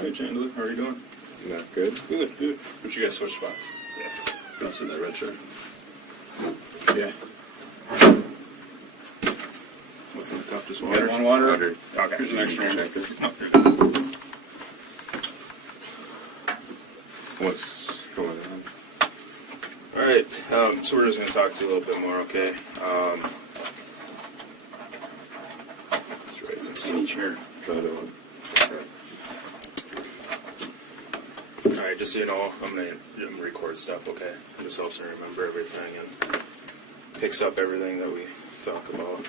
Hey Chandler, how are you doing? Not good. Good, good. But you guys switch spots. Yeah. Gonna sit in that red chair. Yeah. What's in the cup? Just water? Want water? Okay. Here's an extra one. Check this. Oh, you're good. What's going on? Alright, so we're just going to talk to you a little bit more, okay? Let's write some seat each here. The other one. Alright, just so you know, I'm going to record stuff, okay? It just helps me remember everything and picks up everything that we talk about.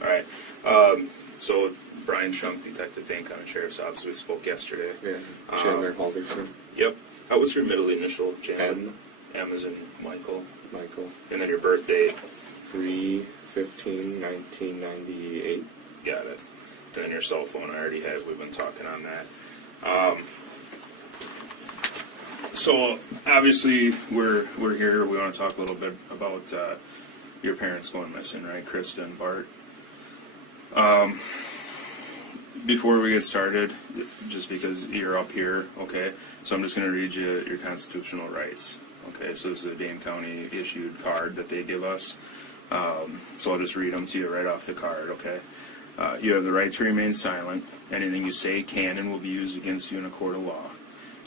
Alright, so Brian Shunk, Detective Dane County Sheriff's Office, we spoke yesterday. Yeah. Chandler Halderson. Yep. What's your middle initial, Jan? M. M as in Michael. Michael. And then your birth date. 3/15/1998. Got it. And then your cell phone I already had. We've been talking on that. So obviously we're here. We want to talk a little bit about your parents going missing, right? Krista and Bart. Before we get started, just because you're up here, okay, so I'm just going to read you your constitutional rights. Okay, so this is a Dane County issued card that they give us. So I'll just read them to you right off the card, okay? You have the right to remain silent. Anything you say can and will be used against you in a court of law.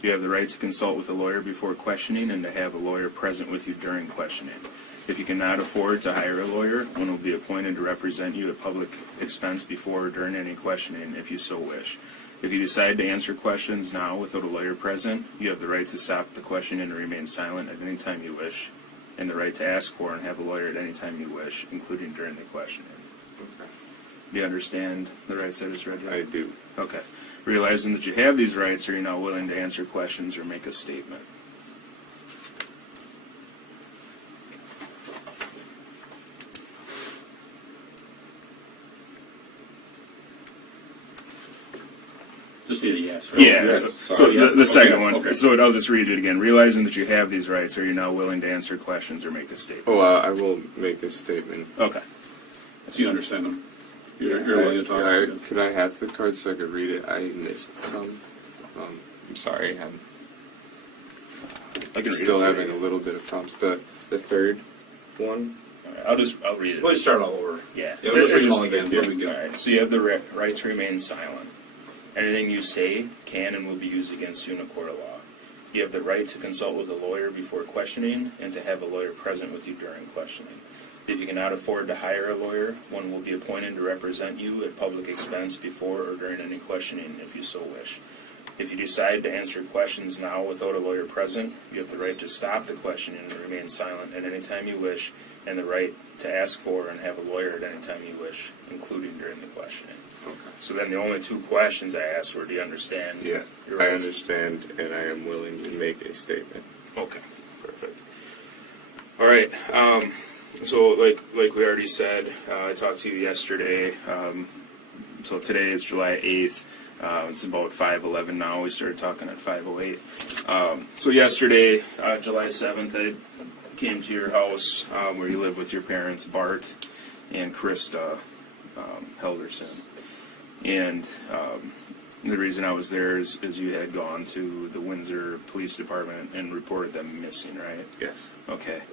You have the right to consult with a lawyer before questioning and to have a lawyer present with you during questioning. If you cannot afford to hire a lawyer, one will be appointed to represent you at public expense before or during any questioning, if you so wish. If you decide to answer questions now without a lawyer present, you have the right to stop the questioning and remain silent at any time you wish, and the right to ask for and have a lawyer at any time you wish, including during the questioning. Okay. Do you understand the rights I just read you? I do. Okay. Realizing that you have these rights, are you now willing to answer questions or make a statement? Just need a yes, right? Yeah, Yes. so Yes. the second Okay. one, Okay. so I'll just read it again. Realizing that you have these rights, are you now willing to answer questions or make a statement? Oh, I will make a statement. Okay. So you understand them? You're willing to talk about it? Could I have the card so I could read it? I missed some. I'm sorry. I'm I can read still it. having a little bit of problems. The third one? Alright, I'll read it. We'll just start all over. Yeah. Yeah, we'll just read them all Just- again. yeah. There we go. Alright, so you have the right to remain silent. Anything you say can and will be used against you in a court of law. You have the right to consult with a lawyer before questioning and to have a lawyer present with you during questioning. If you cannot afford to hire a lawyer, one will be appointed to represent you at public expense before or during any questioning if you so wish. If you decide to answer questions now without a lawyer present, you have the right to stop the questioning and remain silent at any time you wish, and the right to ask for and have a lawyer at any time you wish, including during the questioning. Okay. So then the only two questions I asked were, do you understand? Yeah, your I rights? understand, and I am willing to make a statement. Okay, perfect. All right. So like we already said, I talked to you yesterday. So today is July 8th. It's about 5:11 now. We started talking at 5:08. So yesterday, July 7th, I came to your house where you live with your parents, Bart and Krista Halderson. And the reason I was there is you had gone to the Windsor Police Department and reported them missing, right? Yes. Okay.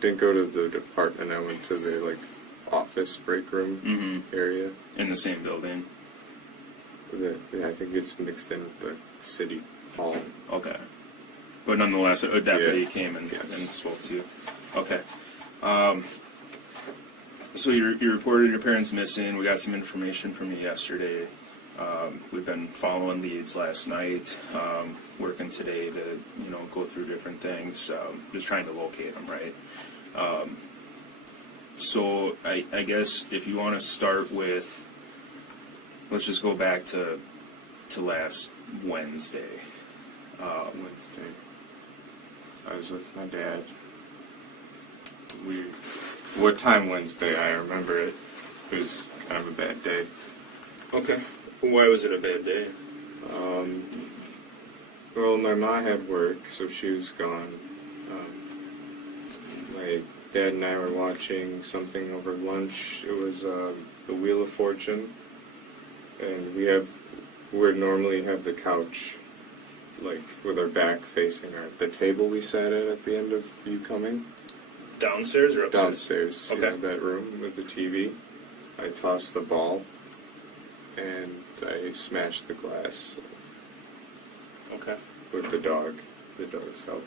Didn't go to the department. I went to the office break room area. In the same building? I think it's mixed in with the city hall. Okay. But nonetheless, a deputy Yeah. came and, Yes. and spoke to you. Okay. So you reported your parents missing. We got some information from you yesterday. We've been following leads last night, working today to go through different things, just trying to locate them, right? So I guess if you want to start with, let's just go back to last Wednesday. Wednesday. I was with my dad. What time Wednesday? I remember it. It was kind of a bad day. Okay. Why was it a bad day? Well, my mom had work, so she was gone. My dad and I were watching something over lunch. It was the Wheel of Fortune, and we normally have the couch, like with our back facing the table we sat at the end of you coming. Downstairs or upstairs? Downstairs, Okay. that room with the TV. I tossed the ball, and I smashed the glass Okay. with the dog's help.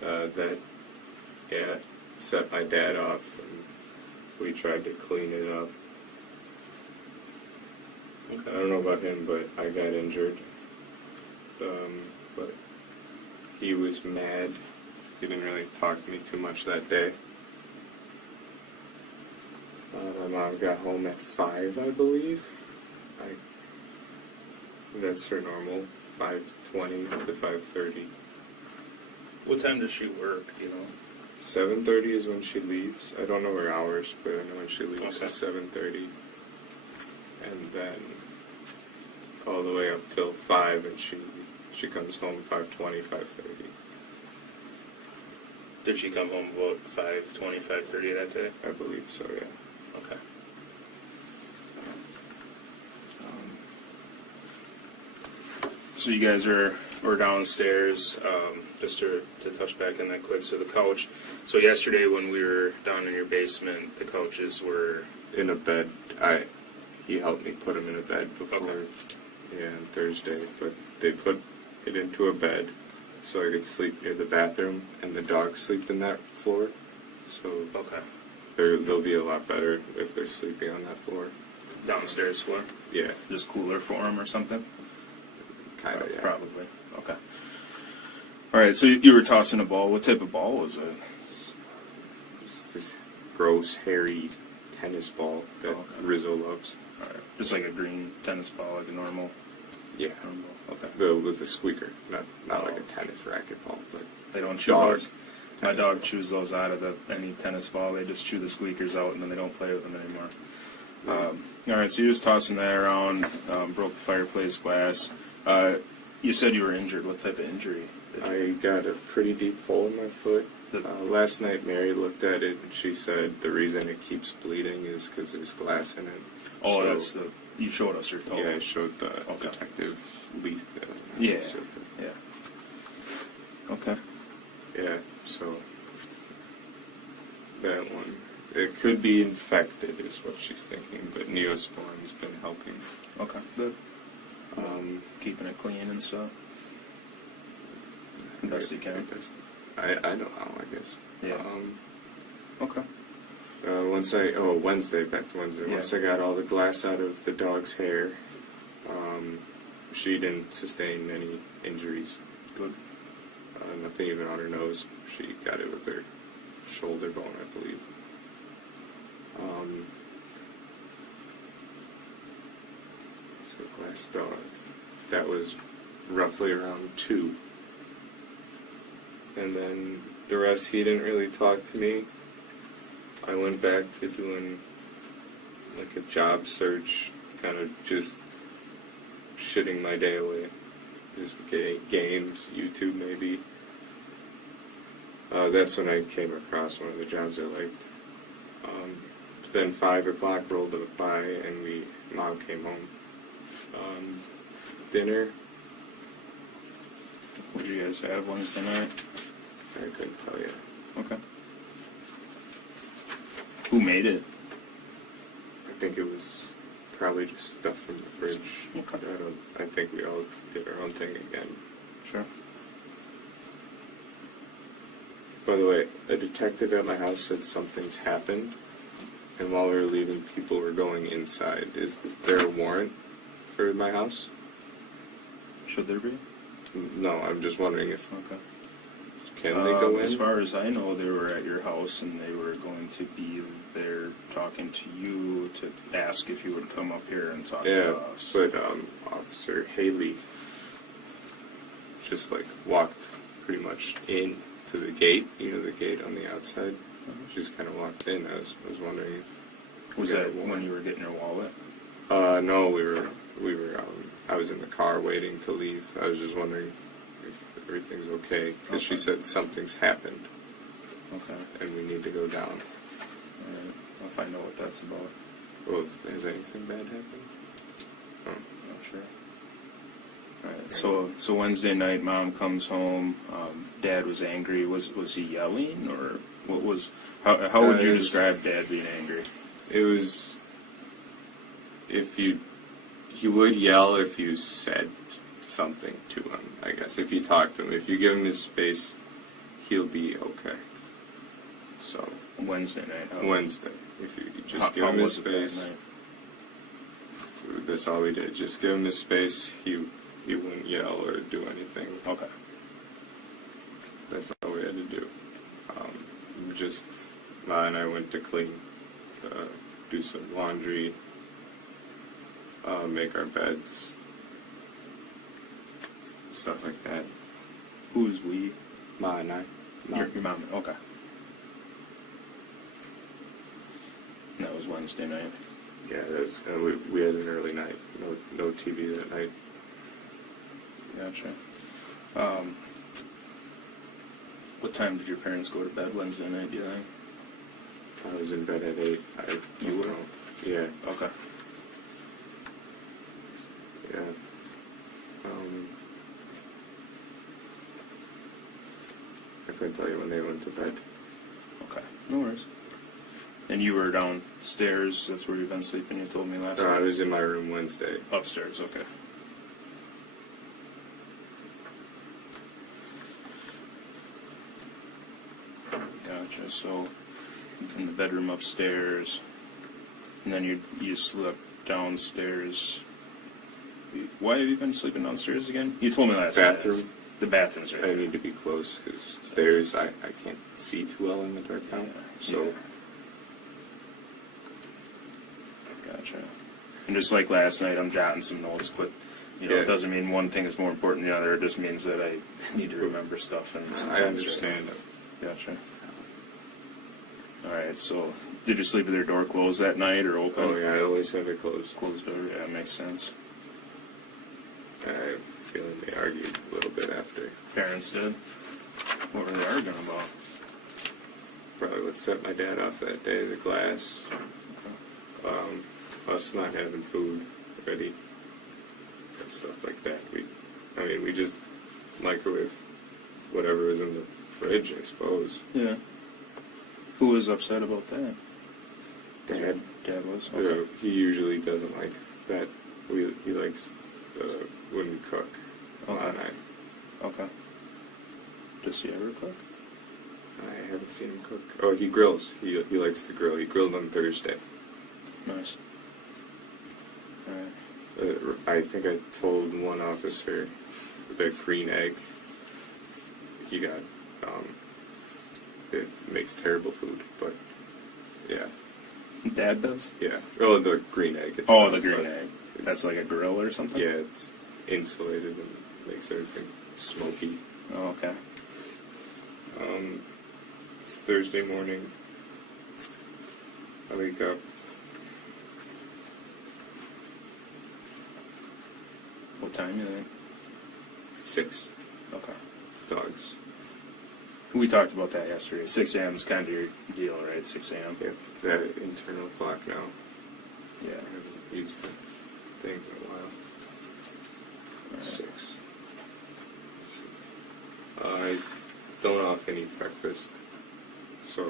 That set my dad off, and we tried to clean it up. Okay. I don't know about him, but I got injured. But he was mad. He didn't really talk to me too much that day. My mom got home at 5, I believe. That's her normal, 5:20 to 5:30. What time does she work, you know? 7:30 is when she leaves. I don't know her hours, but I know when she leaves Okay. is 7:30. And then all the way up till 5, and she comes home 5:20, 5:30. Did she come home about 5:20, 5:30 that day? I believe so, yeah. Okay. So you guys were downstairs, just to touch back on that quick, so the couch, so yesterday when we were down in your basement, the couches were, In a bed. He helped me put him in a bed before. Okay. Yeah, on Thursday. But they put it into a bed so I could sleep near the bathroom, and the dogs sleep in that floor. So okay, they'll be a lot better if they're sleeping on that floor. downstairs floor, Yeah, just cooler for them or something? kind of. Yeah. Probably, okay. Alright, so you were tossing a ball, what type of ball was it? It's this gross, hairy tennis ball that Okay. Rizzo loves. Alright, just like a green tennis ball, like a normal Yeah, ball, okay. with the squeaker, not like a tennis racquetball, but They don't chew dog. those. My tennis dog ball. chews those out of any tennis ball. They just chew the squeakers out and then they don't play with them anymore. All right, so you're just tossing that around, broke the fireplace glass. You said you were injured. What type of injury? I got a pretty deep hole in my foot. Last night Mary looked at it and she said the reason it keeps bleeding is because there's glass in it. Oh, So, that's the. You showed us your toe. Yeah, I showed the Okay. detective Lee. Yeah. so- Yeah. Okay. Yeah, so that one. It could be infected is what she's thinking, but Neosporin's been helping. Okay. Good. Keeping Keeping it clean and stuff. Best you can. I don't know, I guess. Yeah. Okay. Back to Wednesday. Yeah. Once I got all the glass out of the dog's hair, she didn't sustain any injuries. Good. Nothing even on her nose. She got it with her shoulder bone, I believe. So glass dog. That was roughly around 2. And then the rest, he didn't really talk to me. I went back to doing like a job search, kind of just shitting my day away. Just getting games, YouTube maybe. That's when I came across one of the jobs I liked. Then 5 o'clock rolled by and Mom came home. Dinner, What did you guys have Wednesday night? I couldn't tell you. Okay. Who made it? I think it was probably just stuff from the fridge. Okay. I think we all did our own thing again. Sure. By the way, a detective at my house said something's happened, and while we were leaving, people were going inside. Is there a warrant for my house? Should there be? No, I'm just wondering if Okay. can they go in? As far as I know, they were at your house and they were going to be there talking to you to ask if you would come up here and talk Yeah, to us. but Officer Haley just like walked pretty much in to the gate. You know, the gate on the outside. She just kind of walked in. I was wondering. If Was we got that a warrant. when you were getting your wallet? No, we were. I was in the car waiting to leave. I was just wondering if everything's okay because she Okay. said something's happened Okay. and we need to go down. Alright. I'll find out what that's about. Well, has anything bad happened? Oh. Not sure. Alright, so Wednesday night, Mom comes home. Dad was angry. Was he yelling, or what was? How would you describe Dad being angry? It was he would yell if you said something to him. I guess if you talk to him, if you give him his space, he'll be okay. So Wednesday night. Wednesday, if you just give him his space. That's all we did. Just give him his space. He wouldn't yell or do anything. Okay. That's all we had to do. Ma and I went to clean, do some laundry, make our beds, stuff like that. Who is we? Ma and I. Your mom. Okay. And that was Wednesday night. Yeah, we had an early night. No TV that night. Gotcha. What time did your parents go to bed Wednesday night, do you think? I was in bed at 8. You were? Yeah. Okay. Yeah. I couldn't tell you when they went to bed. Okay. No worries. And you were downstairs, that's where you've been sleeping, you told me last night? I was in my room Wednesday. Upstairs, okay. Gotcha, so in the bedroom upstairs, and then you slept downstairs. Why have you been sleeping downstairs again? You told me last night. Bathroom. The bathroom's right I there. need to be close because stairs I can't see too well in the dark now. So. Yeah. Gotcha. And just like last night, I'm jotting some notes, but it doesn't mean one thing is more important than the other. It just means that I need to remember stuff. And sometimes I understand. Gotcha. All right. So, did you sleep with your door closed that night or open? Oh yeah, I always have it closed. Closed door. Yeah, makes sense. I have a feeling they argued a little bit after. Parents did. What were they arguing about? Probably what set my dad off that day. The glass. Okay. Us not having food ready, and stuff like that. We just microwave whatever was in the fridge, I suppose. Yeah. Who was upset about that? Dad. Dad was? Okay. He usually doesn't like that. He likes when we cook. Okay. And I Okay. Does he ever cook? haven't seen him cook. Oh, he grills. He likes to grill. He grilled on Thursday. Nice. Alright. I think I told one officer the green egg he got. It makes terrible food, but yeah. Dad does? Yeah. Oh, the green egg. Oh, the green egg. That's like a grill or something? Yeah, it's insulated and makes everything smoky. Oh, okay. It's Thursday morning. I wake up. What time you think? 6. Okay. Dogs. We talked about that yesterday. 6 a.m. is kind of your deal, right? 6 a.m. Yep. That internal clock now. Yeah. I haven't used the thing in a while. Alright. 6. I don't often eat breakfast, so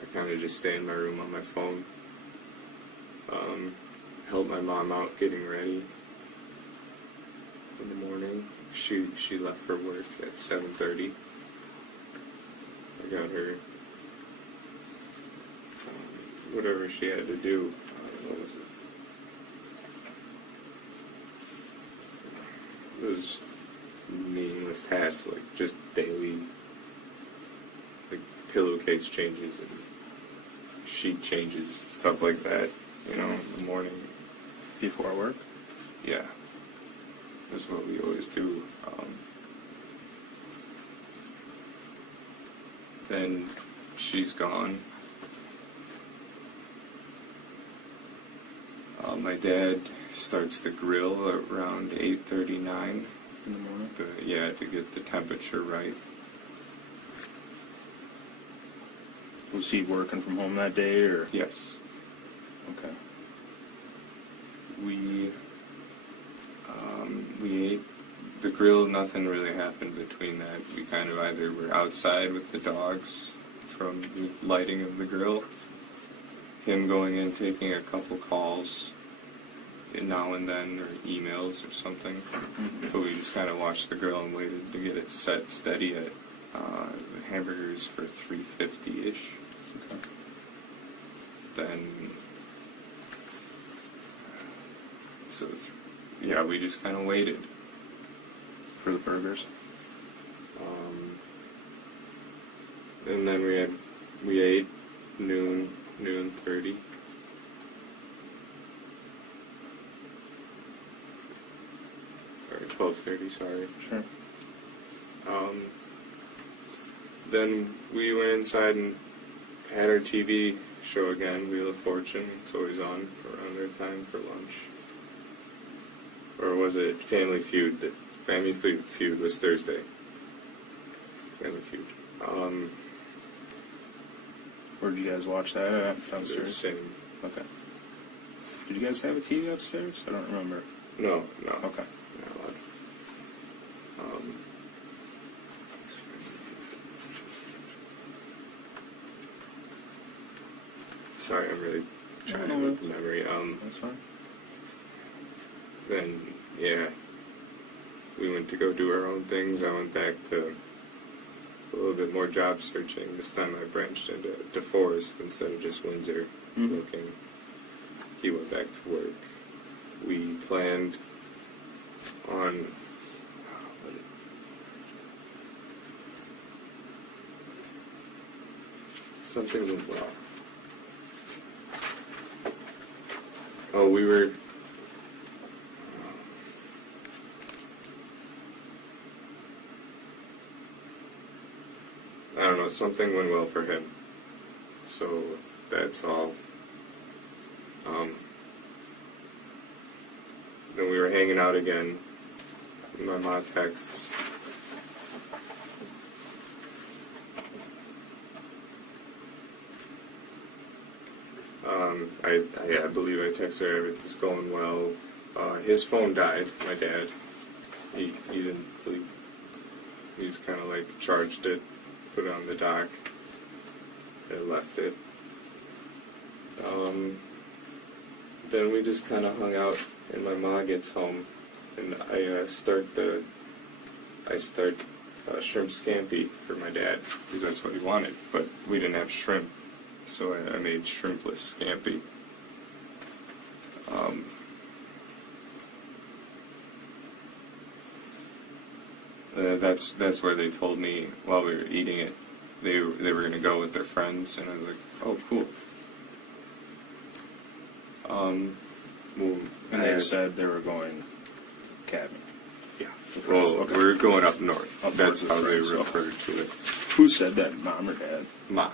I kind of just stay in my room on my phone. Help my mom out getting ready in the morning. She left for work at 7:30. I got her whatever she had to do. What was it? It was meaningless tasks, like just daily, like pillowcase changes and sheet changes, stuff like that. In the morning. Before work? Yeah, that's what we always do. Then she's gone. My dad starts the grill around 8:39 In the morning? to get the temperature right. Was he working from home that day, or? Yes. Okay. We ate the grill. Nothing really happened between that. We kind of either were outside with the dogs from the lighting of the grill, him going in, taking a couple calls now and then, or emails or something. But we just kind of watched the grill and waited to get it set steady at hamburgers for $3.50-ish. Okay. Then, yeah, we just kind of waited. For the burgers. And then we ate noon 30. Or 12:30, sorry. Sure. Then we went inside and had our TV show again, Wheel of Fortune. It's always on around our time for lunch. Or was it Family Feud? The Family Feud was Thursday. Family Feud. Where'd you guys watch that at? Downstairs? Same. Okay. Did you guys have a TV upstairs? I don't remember. No. Okay. Not allowed. Sorry, I'm really trying with the memory. That's fine. Then, yeah, we went to go do our own things. I went back to a little bit more job searching. This time I branched into DeForest instead of just Windsor looking. He went back to work. We planned on something went well. Oh, we were I don't know, something went well for him. So that's all. Then we were hanging out again. My mom texts. I believe I texted her everything's going well. His phone died, my dad. He didn't believe. He just kind of like charged it, put it on the dock, and left it. Then we just kind of hung out, and my mom gets home, and I start shrimp scampi for my dad, because that's what he wanted, but we didn't have shrimp, so I made shrimpless scampi. That's where they told me while we were eating it, they were going to go with their friends, and I was like, oh, cool. And they said they were going cabin. Yeah. Well, Okay. we're going up north. Up That's north how they with friends, refer to it. Who said that? Mom or dad? Ma.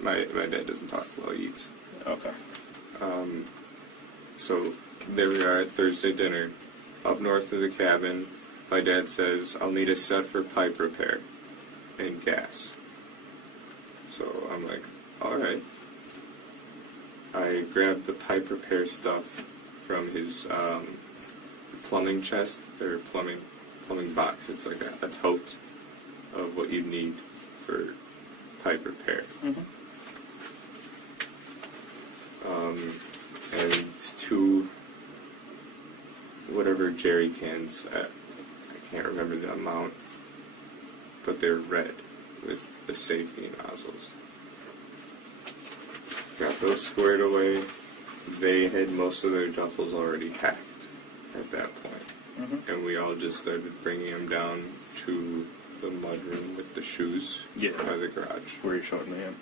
My dad doesn't talk while he eats. Okay. So there we are at Thursday dinner, up north of the cabin. My dad says, I'll need a set for pipe repair and gas. So I'm like, alright. I grabbed the pipe repair stuff from his plumbing chest, or plumbing box. It's like a tote of what you need for pipe repair. And 2 whatever jerry cans. I can't remember the amount, but they're red with the safety nozzles. Got those squared away. They had most of their duffels already packed at that point. And we all just started bringing them down to the mudroom with the shoes by the garage. Where you showing me at?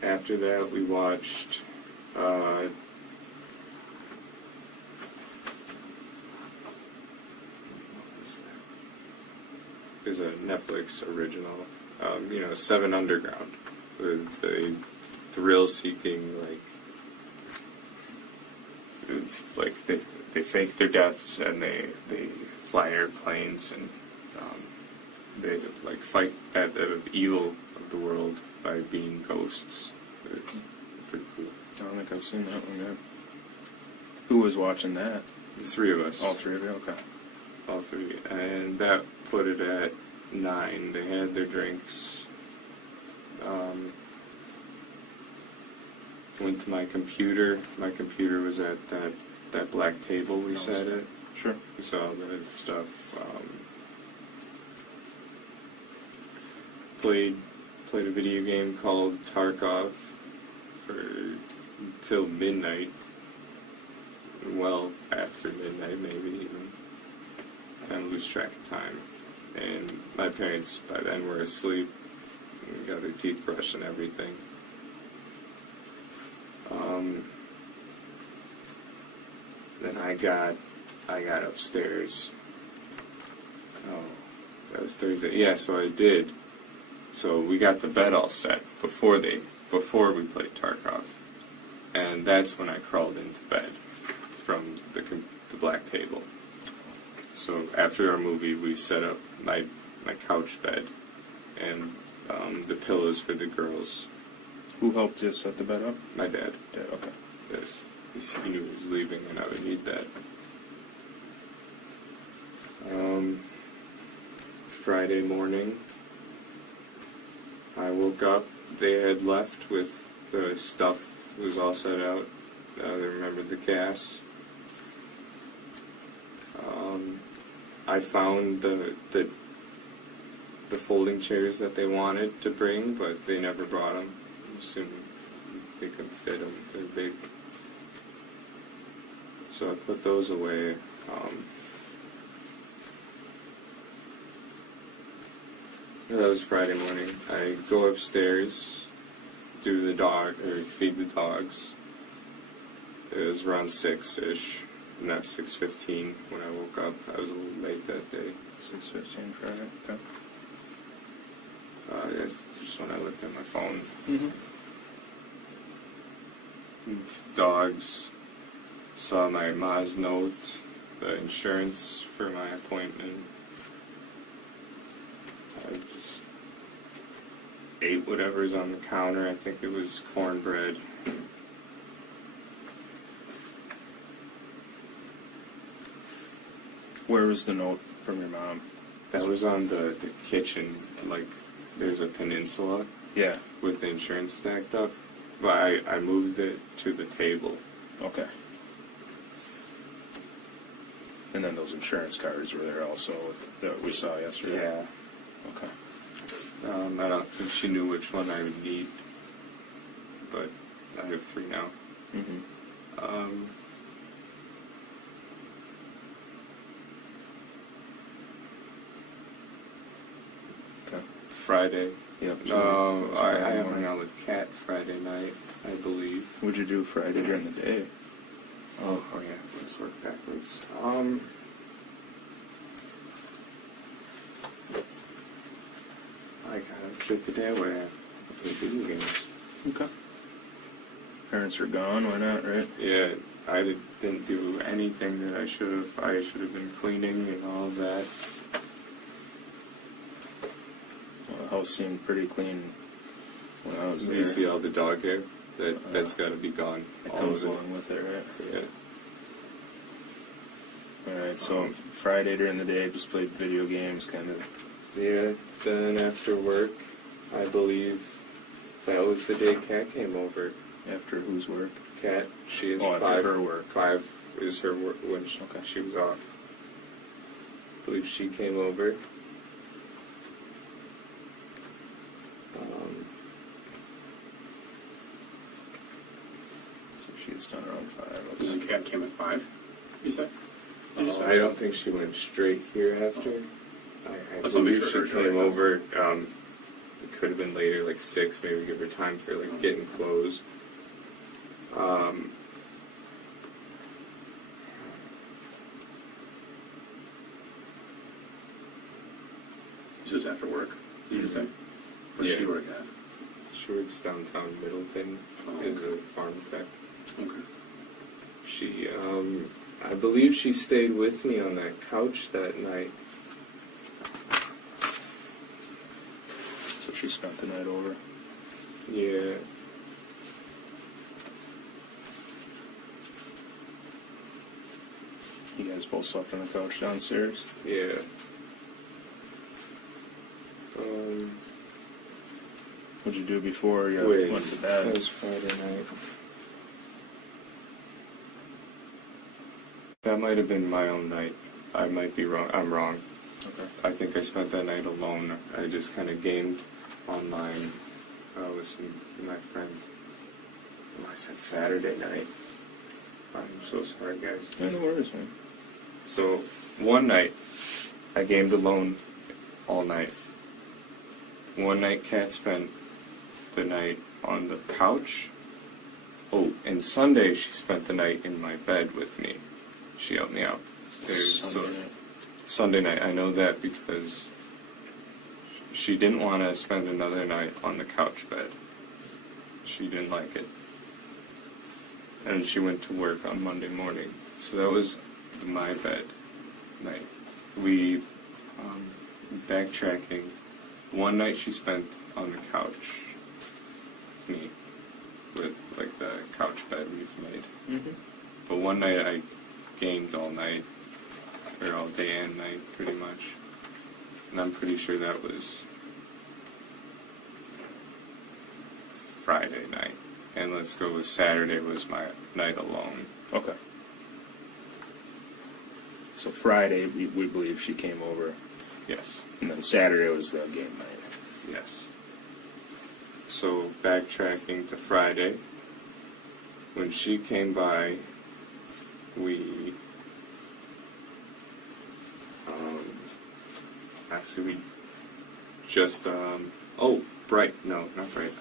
After that, we watched there's a Netflix original, 7 Underground, with the thrill-seeking, it's like they fake their deaths and they fly airplanes and they like fight at the evil of the world by being ghosts It's pretty cool. I don't think I've seen that one yet. Who was watching that? The three of us. All three of you? Okay. All three. And that put it at 9. They had their drinks. Went to my computer. My computer was at that black table we sat at. Sure. We saw all that stuff. Played a video game called Tarkov till midnight. Well, after midnight, maybe even. And lose track of time. And my parents by then were asleep. And got their teeth brushed and everything. Then I got upstairs. Oh, that was Thursday. Yeah, so I did. So we got the bed all set before we played Tarkov, and that's when I crawled into bed from the black table. So after our movie, we set up my couch bed and the pillows for the girls. Who helped you set the bed up? My dad. Dad, okay. Yes, he knew he was leaving, and I would need that. Friday morning, I woke up. They had left with the stuff was all set out. They remembered the gas. I found the folding chairs that they wanted to bring, but they never brought them. I'm assuming they couldn't fit them. They're big. So I put those away. That was Friday morning. I go upstairs, feed the dogs. It was around 6-ish, not 6:15 when I woke up. I was a little late that day. 6:15 Friday. Okay. Yes, just when I looked at my phone. Mm-hmm. Dogs saw my Ma's note, the insurance for my appointment. I just ate whatever's on the counter. I think it was cornbread. Where was the note from your mom? That was on the kitchen, like there's a peninsula Yeah. with the insurance stacked up, but I moved it to the table. Okay. And then those insurance cards were there also that we saw yesterday? Yeah. Okay. I don't think she knew which one I would need, but I have 3 now. Mm-hmm. Okay. Friday. Yep. No, I Friday hung morning. out with Kat Friday night, I believe. What'd you do Friday during the day? Oh yeah, let's work backwards. I kind of took the day away. I played video games. Okay. Parents are gone, why not, right? Yeah, I didn't do anything that I should have. I should have been cleaning and all of that. Well, the house seemed pretty clean when I was there. You see all the dog hair? That's got to be gone. It All comes of it. along with it, right? Yeah. Alright, so Friday during the day, just played video games, kind of. Yeah, then after work, I believe that was the day Kat came over. After whose work? Kat, she is After 5. her work. 5 is her work when Okay. she was off. I believe she came over. So she's done around 5. Because Okay. the cat came at 5, you said? Did you say? I don't think she went straight here after. I Let's not make believe sure she her came doing over. It could have been later, like 6, maybe give her time for like getting clothes. This was after work, did you say? Where's Yeah. she work at? She works downtown Middleton Oh, as a farm tech. Okay. She, I believe she stayed with me on that couch that night. So she spent the night over. Yeah. guys both slept on the couch downstairs? Yeah. What'd you do before you Wait, went to bed? that was Friday night. That might have been my own night. I might be wrong. I'm wrong. Okay. I think I spent that night alone. I just kind of gamed online with some of my friends. Oh, I said Saturday night. I'm so sorry, guys. Yeah, no worries, man. So, one night, I gamed alone all night. One night, Kat spent the night on the couch. Oh, and Sunday, she spent the night in my bed with me. She helped me out. Sunday night, I know that because she didn't want to spend another night on the couch bed. She didn't like it. And she went to work on Monday morning. So that was my bed night. We, backtracking, one night she spent on the couch with me, with like the couch bed we've made. Mm-hmm. But one night I gamed all night, or all day and night, pretty much. And I'm pretty sure that was Friday night. And let's go with Saturday was my night alone. Okay. So Friday, we believe she came over, Yes. and then Saturday was the game night. Yes. So backtracking to Friday, when she came by, we actually we just Bright, no, not Bright.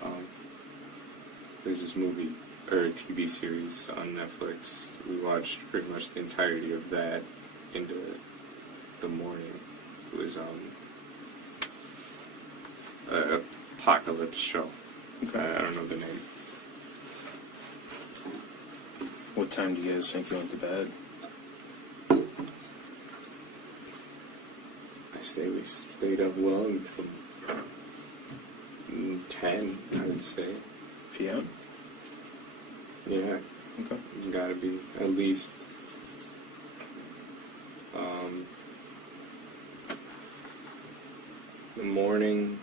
There's this movie or a TV series on Netflix. We watched pretty much the entirety of that into the morning. It was an apocalypse show. Okay. I don't know the name. What time do you guys think you went to bed? We stayed up well until 10, I would say. PM? Yeah, Okay. gotta be at least. The morning.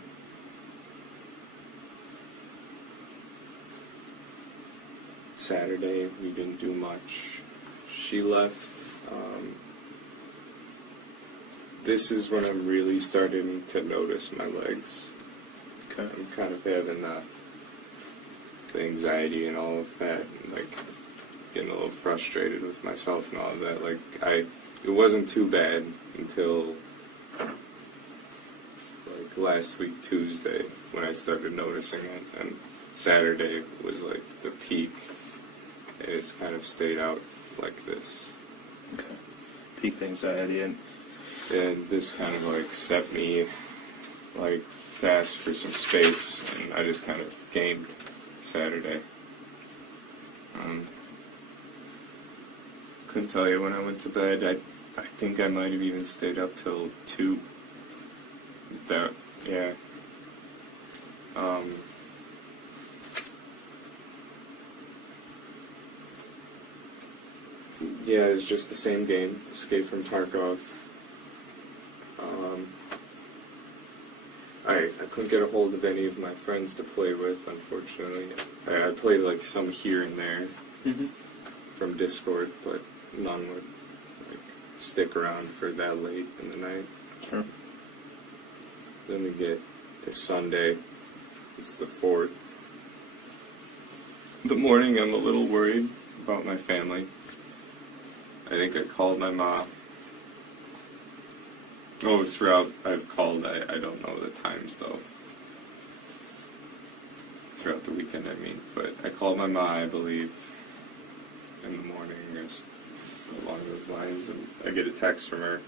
Saturday, we didn't do much. She left. This is when I'm really starting to notice my legs. Okay. I'm kind of having the anxiety and all of that, and like getting a little frustrated with myself and all of that. Like it wasn't too bad until like last week Tuesday when I started noticing it, and Saturday was like the peak, and it's kind of stayed out like this. Okay. Peak anxiety, and this kind of like set me like to ask for some space, and I just kind of gamed Saturday. Couldn't tell you when I went to bed. I think I might have even stayed up till 2. Yeah. Yeah, it was just the same game, Escape from Tarkov. I couldn't get a hold of any of my friends to play with, unfortunately. I played like some here and there from Discord, but none would like stick around for that late in the night. sure. Then we get to Sunday. It's the 4th. The morning, I'm a little worried about my family. I think I called my mom. Oh, throughout I've called, I don't know the times though. Throughout the weekend, I mean. But I called my mom, I believe, in the morning or along those lines, and I get a text from her.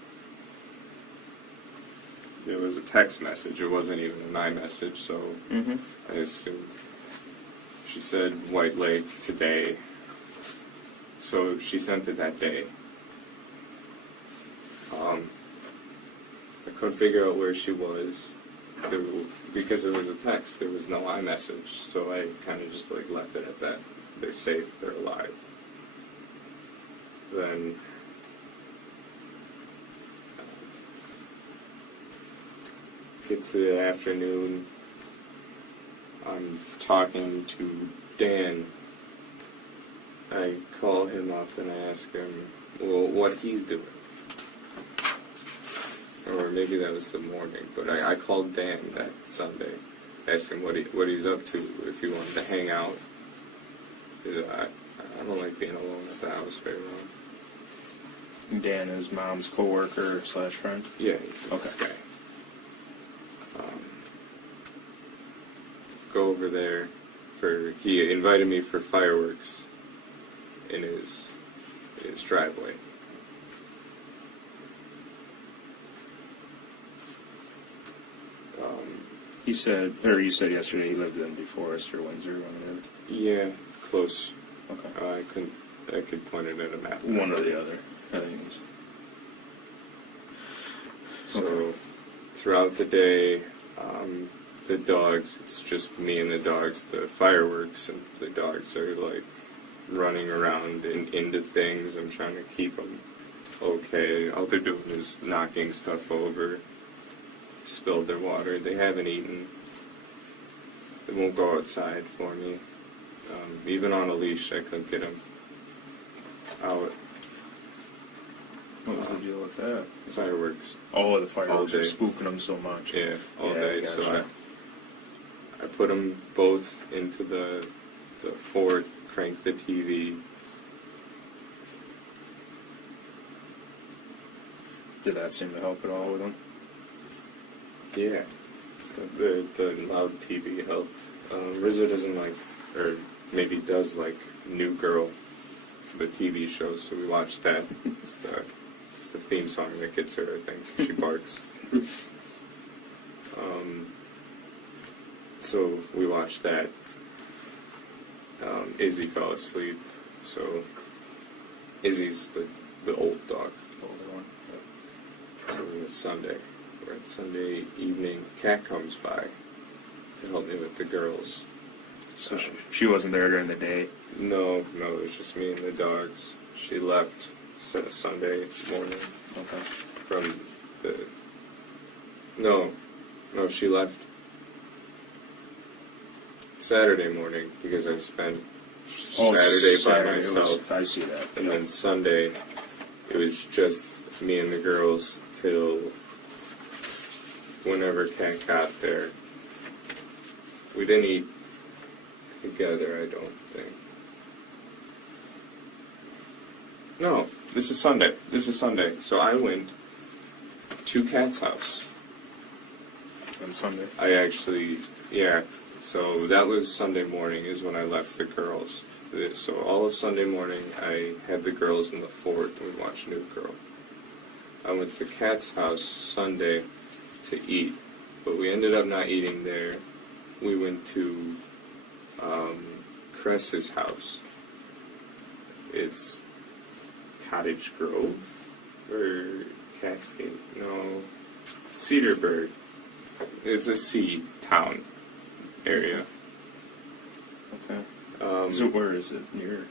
It was a text message, it wasn't even a iMessage, so I assumed. She said White Lake today, so she sent it that day. I couldn't figure out where she was, because it was a text, there was no iMessage, so I kind of just like left it at that. They're safe, they're alive. Then get to the afternoon, I'm talking to Dan. I call him up and I ask him, well, what he's doing. Or maybe that was the morning, but I called Dan that Sunday, asked him what he's up to, if he wanted to hang out. 'Cause I don't like being alone at the house very long. Dan is mom's coworker / friend. Yeah, he's Okay. this guy. Go over there he invited me for fireworks in his driveway. You said yesterday he lived in DeForest or Windsor, one Yeah, close. or the other. Okay. I could point it at a map. One or the other, I think it was. So Okay. throughout the day, the dogs, it's just me and the dogs, the fireworks, and the dogs are like running around and into things. I'm trying to keep them okay. All they're doing is knocking stuff over, spilled their water. They haven't eaten. They won't go outside for me. Even on a leash, I couldn't get them out. What was the deal with that? Fireworks. Oh, the fireworks All were day. spooking them so much. Yeah, all day. So gotcha. I put them both into the Ford, cranked the TV. Did that seem to help at all with them? Yeah, the loud TV helped. Rizzo doesn't like, or maybe does like, New Girl, the TV show, so we watched that. It's the theme song that gets her, I think. She barks. So we watched that. Izzy fell asleep, so Izzy's the old dog. The older one. So it's Sunday. We're at Sunday evening. Kat comes by to help me with the girls. So she wasn't there during the day. No, it was just me and the dogs. She left Sunday morning Okay. from the... No, she left Saturday morning because I spent Saturday by myself. I see that. And then Sunday, it was just me and the girls till whenever Kat got there. We didn't eat together, I don't think. No, this is Sunday. So I went to Kat's house. On Sunday. I actually, yeah. So that was Sunday morning is when I left the girls. So all of Sunday morning, I had the girls in the fort and we watched New Girl. I went to Kat's house Sunday to eat, but we ended up not eating there. We went to Cress's house. It's Cottage Grove or Cascade? No, Cedarburg. It's a sea town area. Okay. So where is it? Near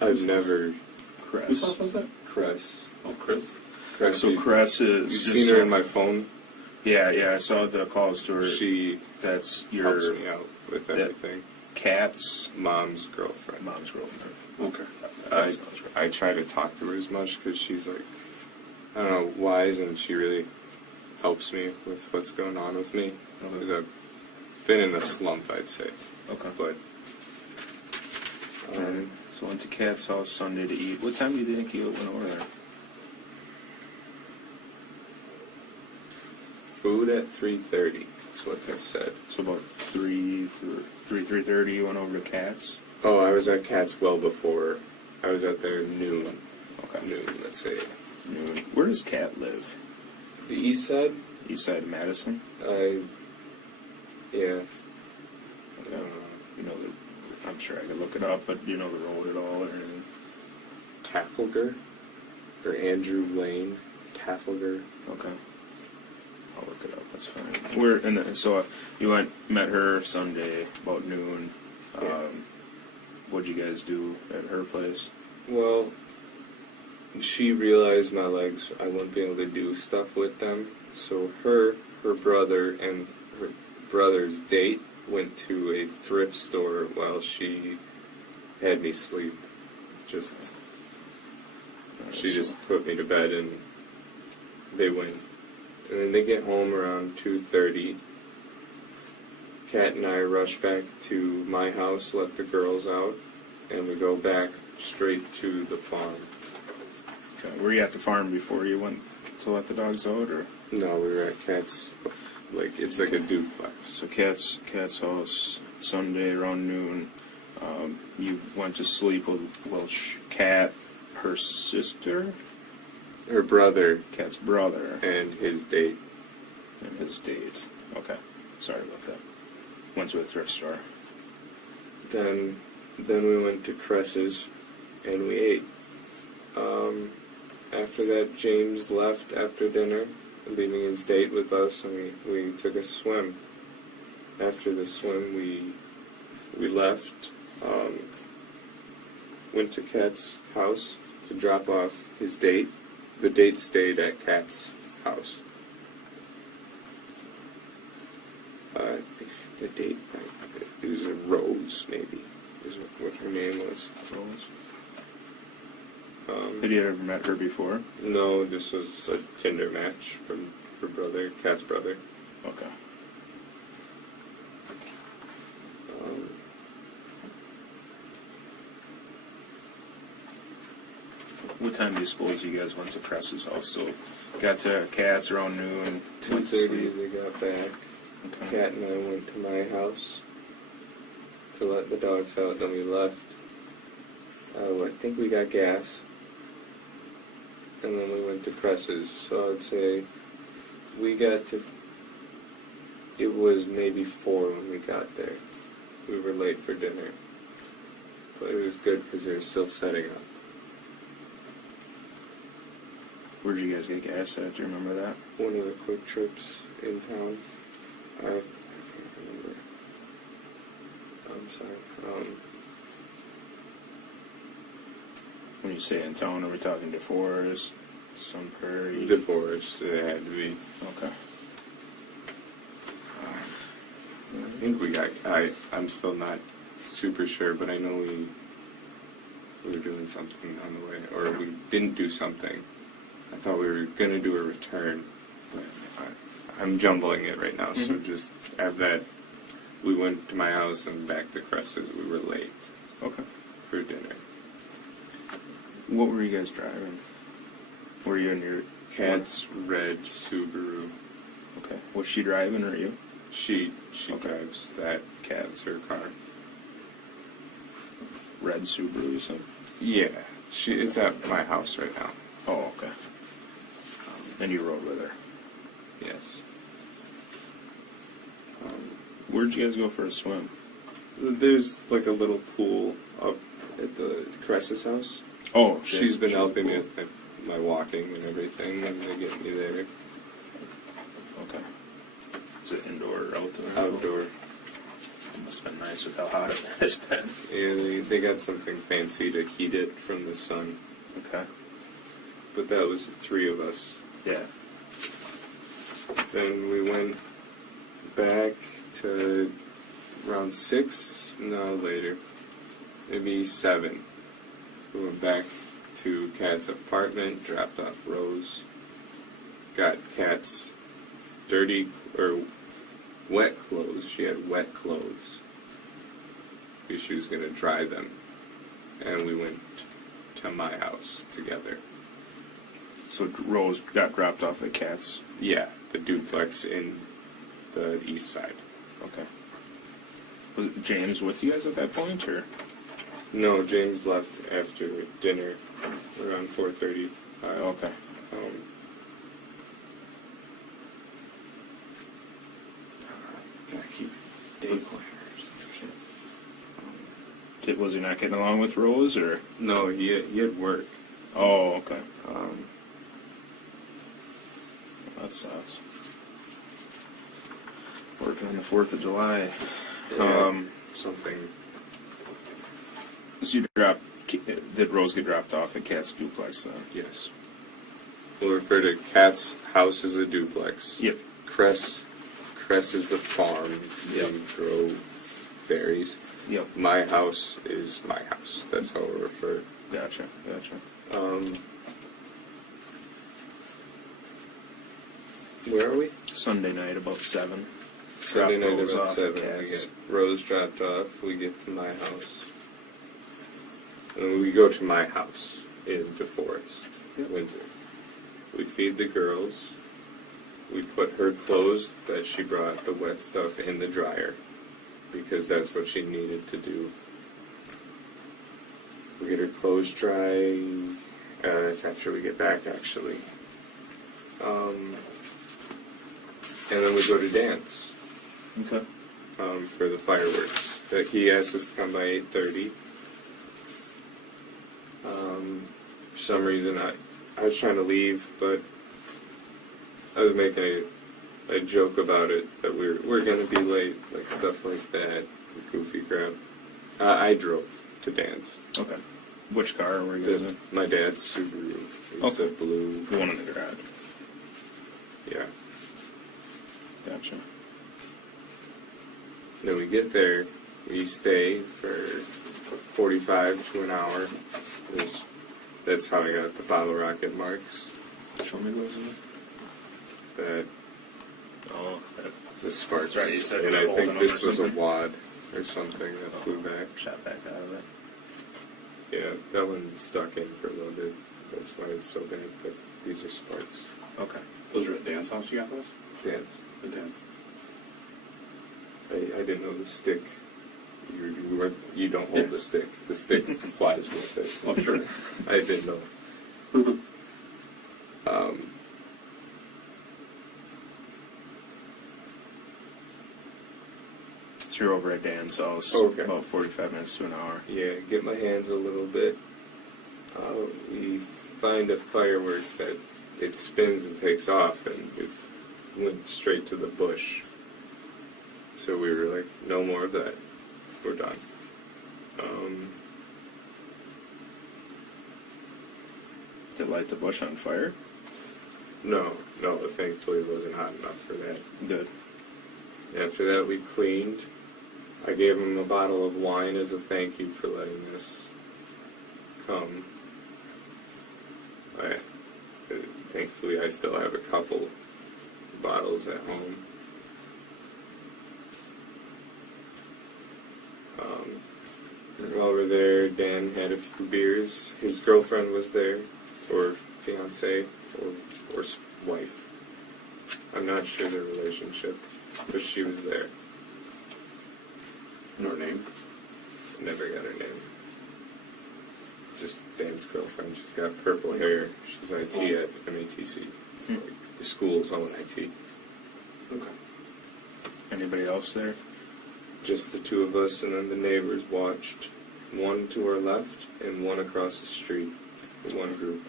I've never Cress. Whose house was that? Cress. Oh, Chris. Cress. So Cress is. You've just seen her in my phone. Yeah. I saw the calls to her. She That's helps your me out with everything. cat's Mom's girlfriend. mom's girlfriend. Okay. I try to talk to her as much because she's like, I don't know, wise, and she really helps me with what's going on with me. Because I've been in a slump, I'd say. Okay. But So went to Cat's house Sunday to eat. What time do you think you went over there? food at 3:30 is what they said. So about 3:30 you went over to Cat's? Oh, I was at Kat's well before. I was at there noon. Okay. Noon, let's say. Noon. Where does Cat live? The east side? East side of Madison? Yeah. Okay. You know the, I'm sure I could look it up, but do you know the road at all or anything? Taffalgar? Or Andrew Lane? Taffalgar? Okay. I'll look it up. That's fine. So you met her Sunday about noon. Yeah. What'd you guys do at her place? Well, she realized my legs, I wouldn't be able to do stuff with them. So her, her brother and her brother's date went to a thrift store while she had me sleep. She just put me to bed and they went. And then they get home around 2:30. Kat and I rush back to my house, let the girls out, and we go back straight to the farm. Okay. Were you at the farm before you went to let the dogs out, or? No, we were at Kat's, it's like a duplex. So Kat's house Sunday around noon. You went to sleep with Kat, her sister, Her brother Kat's brother, and his date. and his date. Okay, sorry about that. Went to a thrift store. Then we went to Cress's and we ate. After that, James left after dinner, leaving his date with us, and we took a swim. After the swim, we left, went to Kat's house to drop off his date. The date stayed at Kat's house. I think the date is a Rose, maybe, is what her name was. Rose. Had you ever met her before? No, this was a Tinder match from her brother, Kat's brother. Okay. What time do you suppose you guys went to Cress's house? So, got to Kat's around noon. Went to 2:30 sleep. they got back. Okay. Kat and I went to my house to let the dogs out, then we left. I think we got gas. And then we went to Cress's. So I'd say we got to... It was maybe 4 when we got there. We were late for dinner. But it was good because they were still setting up. Where'd you guys get gas at? Do you remember that? One of the quick trips in town. I can't remember. I'm sorry. When you say in town, are we talking DeForest, Sun Prairie? DeForest, it had to be. Okay. I think we got. I'm still not super sure, but I know we were doing something on the way, or we didn't do something. I thought we were gonna do a return, but I'm jumbling it right now. So just have that. We went to my house and back to Cress's. We were late. Okay. For dinner. What were you guys driving? Were you in your... Kat's red Subaru. Okay. Was she driving or you? She Okay. drives that. Kat's her car. Red Subaru, you said? Yeah, it's at my house right now. Oh, okay. And you rode with her. Yes. Where'd you guys go for a swim? There's like a little pool up at the Cress's house. Oh, She's been helping me with my walking and everything, and they get me there. Okay. Is it indoor or outdoor? Outdoor. It must have been nice with how hot it has been. Yeah, they got something fancy to heat it from the sun. Okay. But that was the 3 of us. Yeah. Then we went back to around 6, no, later, maybe 7. We went back to Kat's apartment, dropped off Rose, got Kat's dirty, or wet clothes. She had wet clothes, because she was going to dry them. And we went to my house together. So Rose got dropped off at Kat's. Yeah, the duplex in the east side. Okay. Was James with you guys at that point, or? No, James left after dinner around 4:30. Okay. Gotta keep day planners. Was he not getting along with Rose, or? No, he had work. Oh, okay. That sucks. Working on the 4th of July. Something. So did Rose get dropped off at Kat's duplex then? Yes. We'll refer to Kat's house as a duplex. Yep. Cress is the farm. Yep. We grow berries. Yep. My house is my house. That's how we refer. Gotcha. Where are we? Sunday night about 7. Sunday Drop night Rose about off 7. at We Kat's. get Rose dropped off. We get to my house. And we go to my house in DeForest, Windsor. We feed the girls. We put her clothes that she brought, the wet stuff, in the dryer. Because that's what she needed to do. We get her clothes dry. That's after we get back, actually. And then we go to dance Okay. for the fireworks. That he asked us to come by 8:30. For some reason, I was trying to leave, but I was making a joke about it that we're gonna be late, like stuff like that, goofy crap. I drove to dance. Okay. Which car were you guys in? My dad's Subaru. It's a blue. The one in the garage. Yeah. Gotcha. Then we get there. We stay for 45 to an hour. That's how I got the bottle rocket marks. Show me those again. That Oh, that the sparks. That's right, you said and you I were think holding this them or was a something. wad or something that flew back. shot back out of it. Yeah, that one stuck in for a little bit. That's why it's so bad. But these are sparks. Okay. Those are at dance house you got those? Dance. The dance. I didn't know the stick. You don't hold the stick. The stick flies with it. Oh, sure. I didn't know. So you're over at Dan's house. Okay. About 45 minutes to an hour. Yeah, get my hands a little bit. We find a firework that it spins and takes off, and it went straight to the bush. So we were like, no more of that. We're done. Did it light the bush on fire? No, thankfully it wasn't hot enough for that. Good. After that, we cleaned. I gave him a bottle of wine as a thank you for letting us come. Thankfully, I still have a couple bottles at home. While we're there, Dan had a few beers. His girlfriend was there, or fiance, or wife. I'm not sure their relationship, but she was there. And her name? Never got her name. Just Dan's girlfriend. She's got purple hair. She's IT at MATC. Hmm. The school's own IT. Okay. Anybody else there? Just the two of us, and then the neighbors watched. One to our left and one across the street. One group.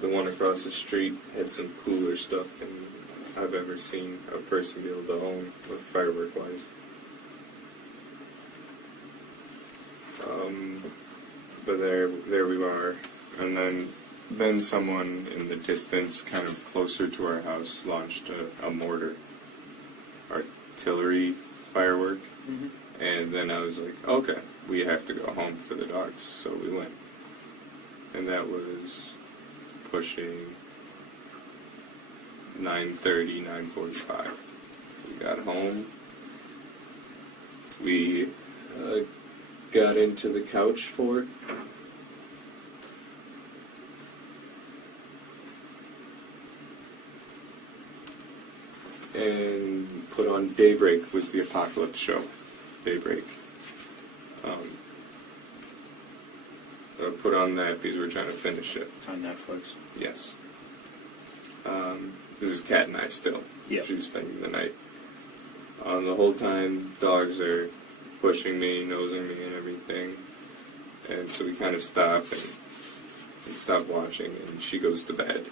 The one across the street had some cooler stuff than I've ever seen a person be able to own, with firework-wise. But there we are, and then someone in the distance, kind of closer to our house, launched a mortar, artillery firework, and then I was like, okay, we have to go home for the dogs, so we went, and that was pushing 9:30, 9:45. We got home. We got into the couch for it. And put on Daybreak, was the apocalypse show. Daybreak. Put on that because we were trying to finish it. It's on Netflix. Yes. This is Kat and I still. Yep. She was spending the night. The whole time, dogs are pushing me, nosing me, and everything. And so we kind of stop and stop watching, and she goes to bed.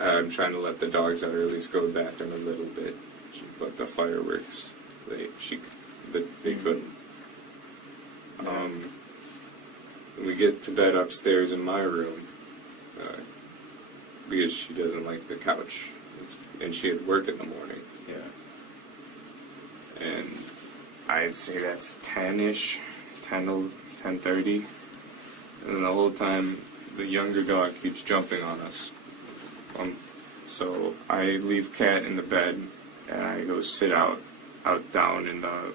I'm trying to let the dogs out, or at least go back in a little bit. But the fireworks, they couldn't. We get to bed upstairs in my room, because she doesn't like the couch, and she had work in the morning. Yeah. And I'd say that's 10-ish, 10 to 10:30, and the whole time the younger dog keeps jumping on us. So I leave Cat in the bed, and I go sit out down in the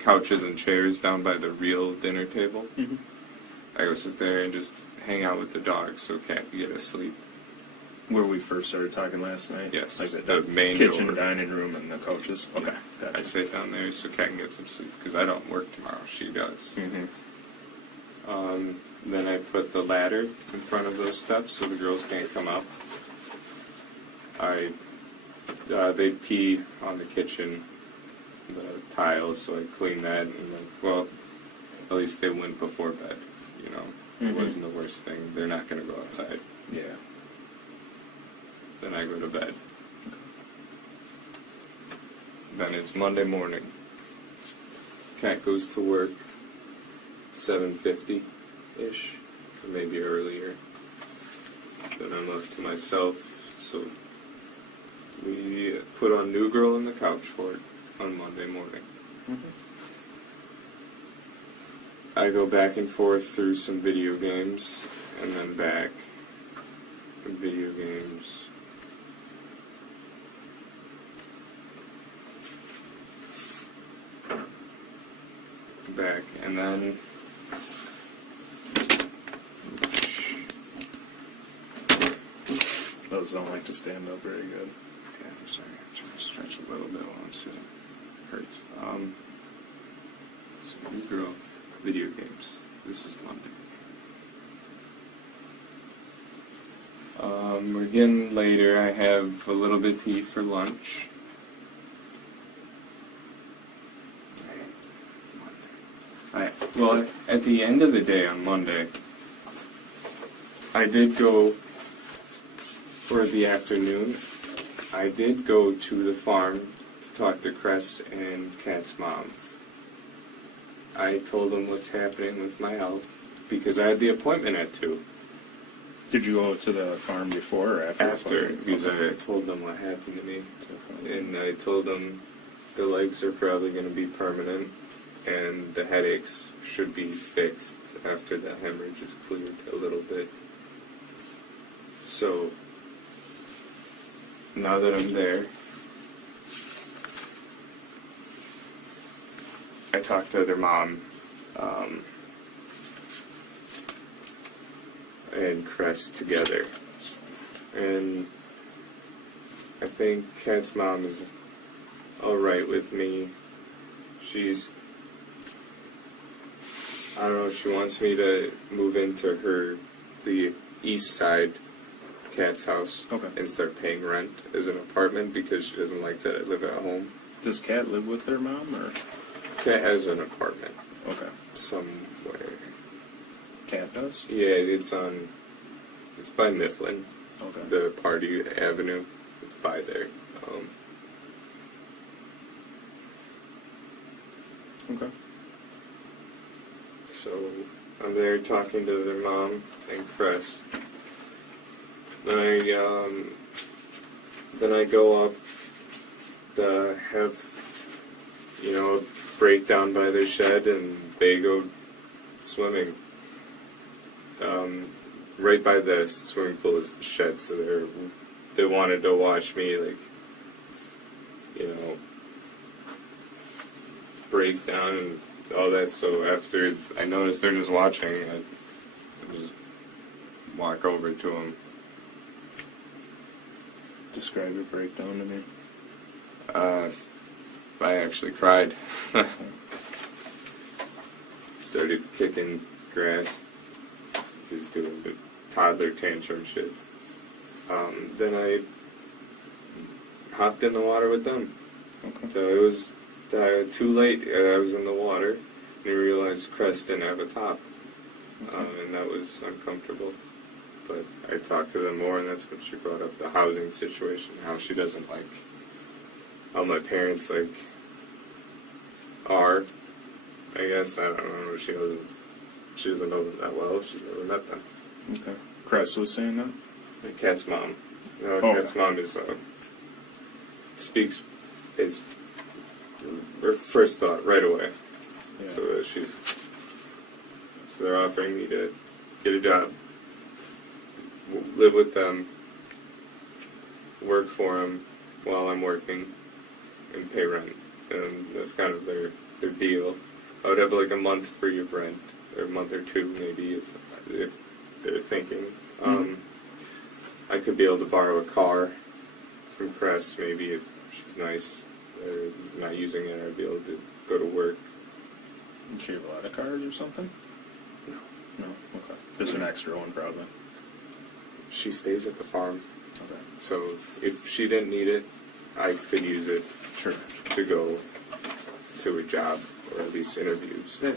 couches and chairs down by the real dinner table. Mm-hmm. I go sit there and just hang out with the dog so Cat can get asleep. Where we first started talking last night? Yes, Like the main kitchen, door. dining room, and the couches? Okay, I gotcha. sit down there so Cat can get some sleep, because I don't work tomorrow, she does. Mm-hmm. Then I put the ladder in front of those steps so the girls can't come up. They pee on the kitchen, the tiles, so I clean that, and then, well, at least they went before bed, you know. It Mhm. wasn't the worst thing. They're not going to go outside. Yeah. Then I go to bed. Then it's Monday morning. Cat goes to work 7:50-ish, or maybe earlier. Then I'm left to myself, so we put on New Girl on the couch for it on Monday morning. Mm-hmm. I go back and forth through some video games, and then back. Video games. Back, and then Those don't like to stand up very good. yeah, I'm sorry, I'm trying to stretch a little bit while I'm sitting. Hurts. So New Girl, video games. This is Monday. We're getting later. I have a little bit to eat for lunch. Well, at the end of the day on Monday, I did go, for the afternoon, I did go to the farm to talk to Cress and Kat's mom. I told them what's happening with my health, because I had the appointment at 2. Did you go to the farm before or after? After, the farm? because Okay. I told them what happened to me. And I told them the legs are probably going to be permanent, and the headaches should be fixed after the hemorrhage is cleared a little bit. So, now that I'm there, I talked to their mom, and Crest together. And I think Kat's mom is alright with me. I don't know if she wants me to move into the east side Kat's house, Okay. and start paying rent as an apartment, because she doesn't like that I live at home. Does Kat live with their mom, or? Kat has an apartment Okay. somewhere. Kat does? Yeah, it's by Mifflin, Okay. the Party Avenue. It's by there. Okay. So I'm there talking to their mom and Chris. Then I go up to have, a breakdown by their shed, and they go swimming. Right by the swimming pool is the shed, so they wanted to watch me, break down and all that. So after I noticed they're just watching, I just walk over to them. Describe your breakdown to me. I actually cried. Started kicking grass, just doing the toddler tantrum shit. Then I hopped in the water with them. Okay. So it was too late. I was in the water, and I realized Crest didn't have a top, and that was uncomfortable. But I talked to them more, and that's when she brought up the housing situation, how she doesn't like how my parents are. I guess I don't know. She doesn't know them that well. She's never met them. Okay. Chris was saying that? My cat's mom. No, Oh, cat's okay. mom is speaks is her first thought right away. Yeah. So they're offering me to get a job, live with them, work for them while I'm working, and pay rent. And that's kind of their deal. I would have like a month free of rent, or a month or two maybe if they're thinking. I could be able to borrow a car from Cress maybe if she's nice. Or not using it, I'd be able to go to work. Did she have a lot of cars or something? No. No? Okay. Just an extra one, probably. She stays at the farm, Okay. so if she didn't need it, I could use it Sure. to go to a job, or at least interviews. Yeah.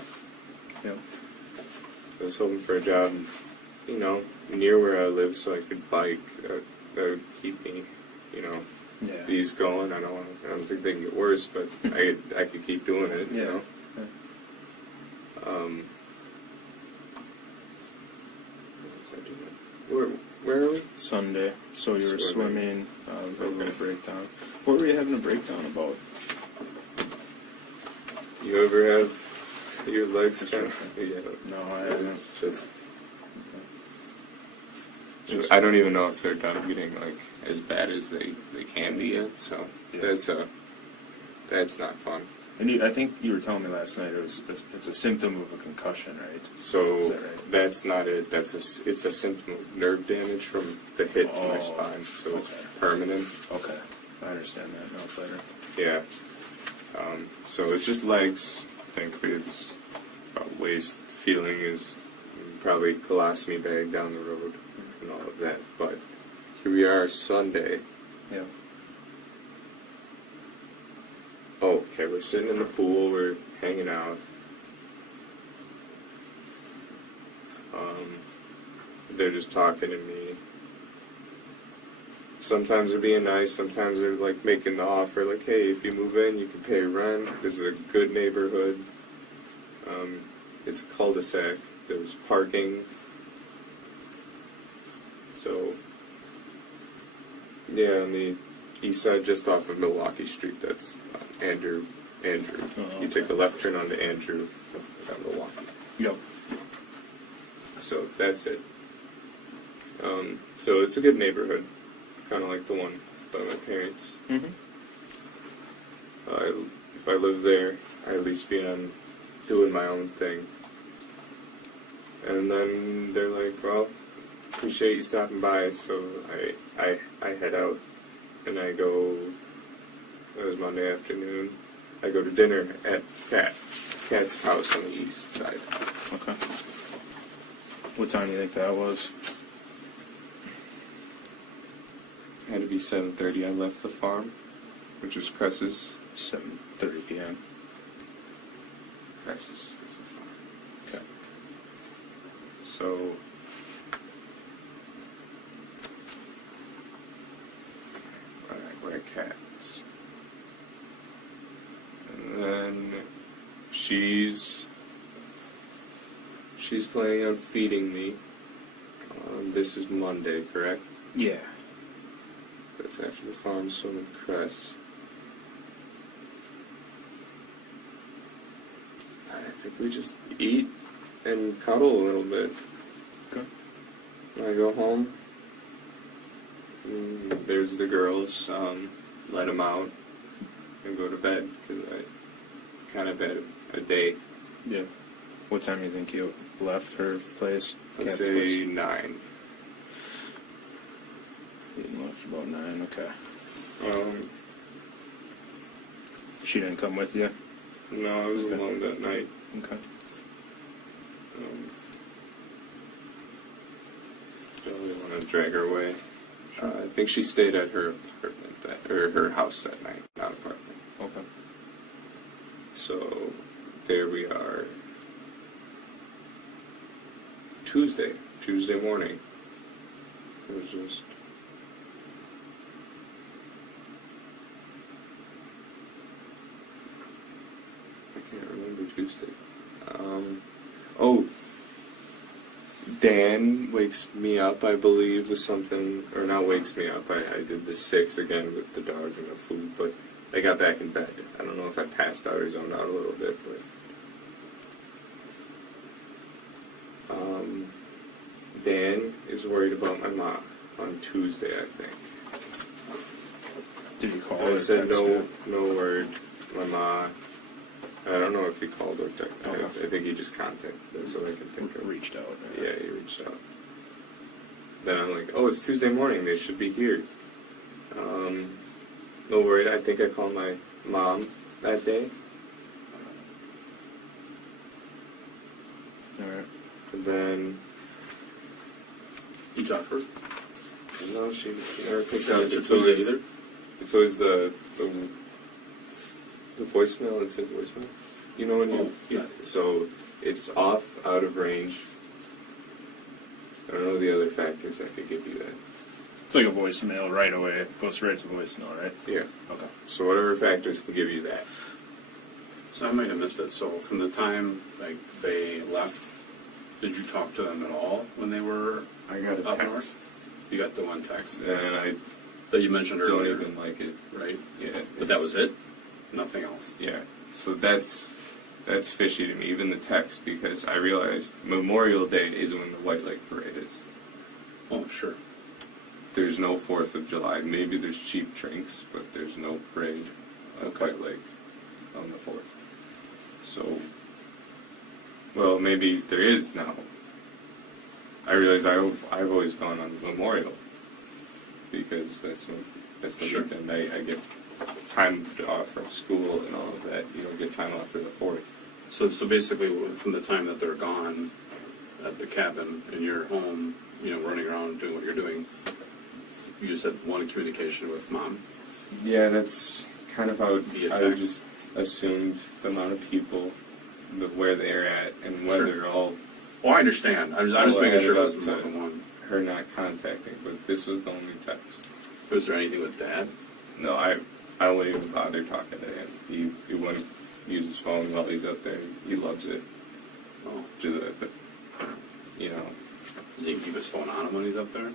Yeah. I was hoping for a job, near where I live so I could bike. That would keep me, Yeah. these going. I don't think they can get worse, but I could keep doing it, Yeah. you know. Yeah. What was I doing? Where are we? Sunday. So you were Swimming. swimming, having a breakdown. What were you having a breakdown about? You ever have your legs Just kind right of? Yeah. No, I haven't. It's just. I don't even know if they're done getting like as bad as they can be yet. So Yeah. that's not fun. And I think you were telling me last night it's a symptom of a concussion, right? So Is that right? that's not it. It's a symptom of nerve damage from the hit to my Oh, spine. So it's okay. permanent. Okay, I understand that now better. Yeah. So it's just legs. I think it's waist. Feeling is probably colostomy bag down the road and all of that. But here we are Sunday. Yeah. Oh, okay, we're sitting in the pool, we're hanging out. They're just talking to me. Sometimes they're being nice, sometimes they're like making the offer, like, hey, if you move in, you can pay rent. This is a good neighborhood. It's a cul-de-sac. There's parking. So, yeah, on the east side, just off of Milwaukee Street, that's Andrew. Oh, You take a left turn onto Andrew, down Milwaukee. Yep. So that's it. So it's a good neighborhood, kind of like the one by my parents. Mm-hmm. If I live there, I at least be on doing my own thing. And then they're like, well, appreciate you stopping by. So I head out and I go. It was Monday afternoon. I go to dinner at Kat's house on the east side. Okay. What time do you think that was? It had to be 7:30. I left the farm, which is Cress's. 7:30 p.m. Cress's is the farm. Okay. So we're at Kat's. And then she's planning on feeding me. This is Monday, correct? Yeah. That's after the farm swim with Cress. I think we just eat and cuddle a little bit. Okay. When I go home, there's the girls. Let them out and go to bed because I kind of had a day. Yeah. What time do you think you left her place? Let's Kat's say place? 9. You left about 9. Okay. Um, She didn't come with you. no, I was Okay. alone that night. Okay. Don't really want to drag her away. I think she stayed at her apartment, or her house that night, not apartment. Okay. So there we are. Tuesday morning. It was just. I can't remember Tuesday. Oh, Dan wakes me up, I believe, with something, or not wakes me up. I did the 6 again with the dogs and the food, but I got back in bed. I don't know if I passed out or zoned out a little bit, but Dan is worried about my mom on Tuesday, I think. Did you call I or said text her? no word. My ma. I don't know if he called or texted. Okay. I think he just contacted. That's what I can think of. Reached out. Yeah, he reached out. Then I'm like, oh, it's Tuesday morning. They should be here. No worry. I think I called my mom that day. Alright. And then, You talked to her? no, she never picked Not up. Tuesday It's always, either? it's always the voicemail. It says voicemail. You know when you... Oh, yeah. So it's off, out of range. I don't know the other factors that could give you that. It's like a voicemail right away. It goes right to voicemail, right? Yeah. Okay. So whatever factors can give you that. So I might have missed it. So from the time like they left, did you talk to them at all when they were I got a up text, north? You got the one text and I that you mentioned don't earlier, even like it. right? Yeah. But that was it? Nothing else? Yeah. So that's fishy to me, even the text, because I realized Memorial Day is when the White Lake Parade is. Oh, sure. There's no 4th of July. Maybe there's cheap drinks, but there's no parade at Okay. White Lake on the 4th. So, well, maybe there is now. I realize I've always gone on Memorial because that's the Sure. weekend I get time off from school and all of that. You don't get time off for the 4th. So basically, from the time that they're gone at the cabin and you're home, running around doing what you're doing, you just had one communication with mom. Yeah, that's kind of how Via I text. just assumed the amount of people, where they're at, and whether Sure. all Well, I understand. I'm just All making added sure it up was more to- than one. her not contacting. But this was the only text. Was there anything with Dad? No, I won't even bother talking to him. He wouldn't use his phone while he's up there. He loves it. Oh, But you know, does he keep his phone on him when he's up there?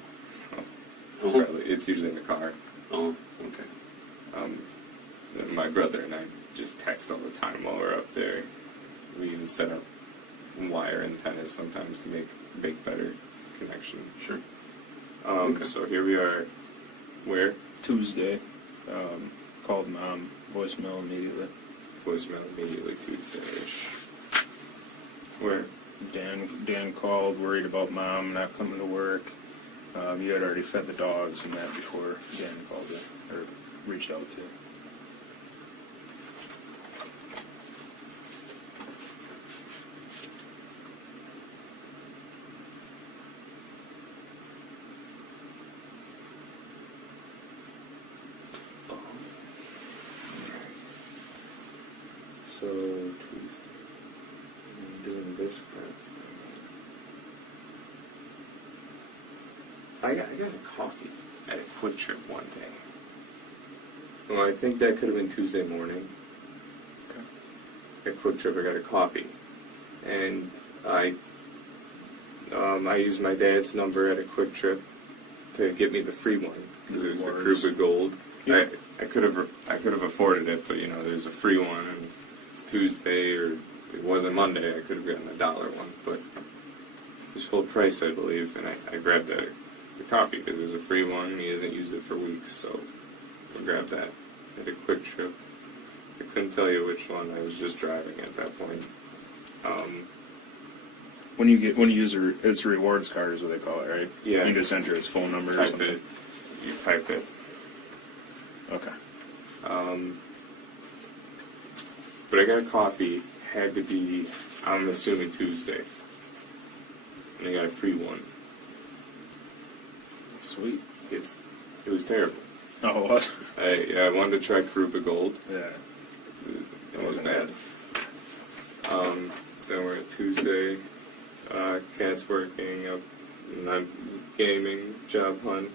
it's usually in the car. Oh, okay. My brother and I just text all the time while we're up there. We even set up wire antennas sometimes to make better connection. Sure. Okay. So here we are. Where? Tuesday. Called mom. Voicemail immediately. Voicemail immediately Tuesday-ish. Where? Dan called, worried about mom not coming to work. You had already fed the dogs and that before Dan called you, or reached out to you. So Tuesday. I'm doing this crap. I got a coffee at a Quick Trip one day. Well, I think that could have been Tuesday morning. Okay. At Quick Trip, I got a coffee, and I used my dad's number at a Quick Trip to get me the free one because it was the Rewards. Krupa Gold. Yeah. I could have afforded it, but there's a free one, and it's Tuesday, or it wasn't Monday. I could have gotten $1 one, but it was full price, I believe, and I grabbed the coffee because it was a free one. And he hasn't used it for weeks, so I grabbed that at a Quick Trip. I couldn't tell you which one. I was just driving at that point. When you use it's a rewards card is what they call it, right? Yeah. You just enter his phone number or Type something. it. You type it. Okay. But I got a coffee. Had to be, I'm assuming, Tuesday. And I got a free one. Sweet. It was terrible. Oh, it was? I wanted to try Krupa Gold. Yeah. It wasn't bad. Then we're at Tuesday. Cat's working up, and I'm gaming, job hunt,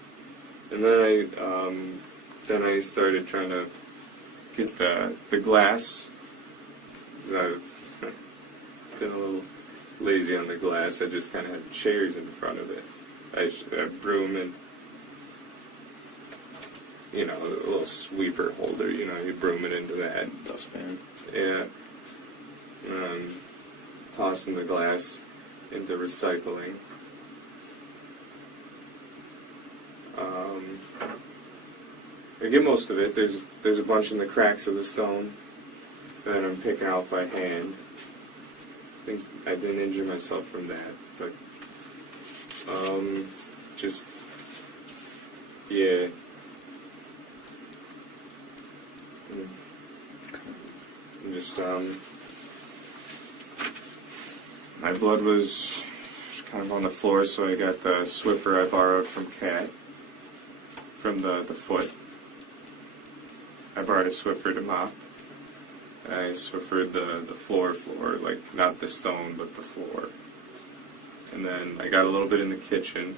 and then I started trying to get the glass. 'Cause I've been a lazy on the glass. I just kind of had chairs in front of it. I broom and, you know, a little sweeper holder, you know, you broom it into that. Dustpan. Yeah. Tossing the glass into recycling. I get most of it. There's a bunch in the cracks of the stone that I'm picking out by hand. I think I didn't injure myself from that, but just yeah. Just my blood was kind of on the floor, so I got the Swiffer I borrowed from Kat, from the foot. I borrowed a Swiffer to mop. I Swiffered the floor, like not the stone, but the floor. And then I got a little bit in the kitchen,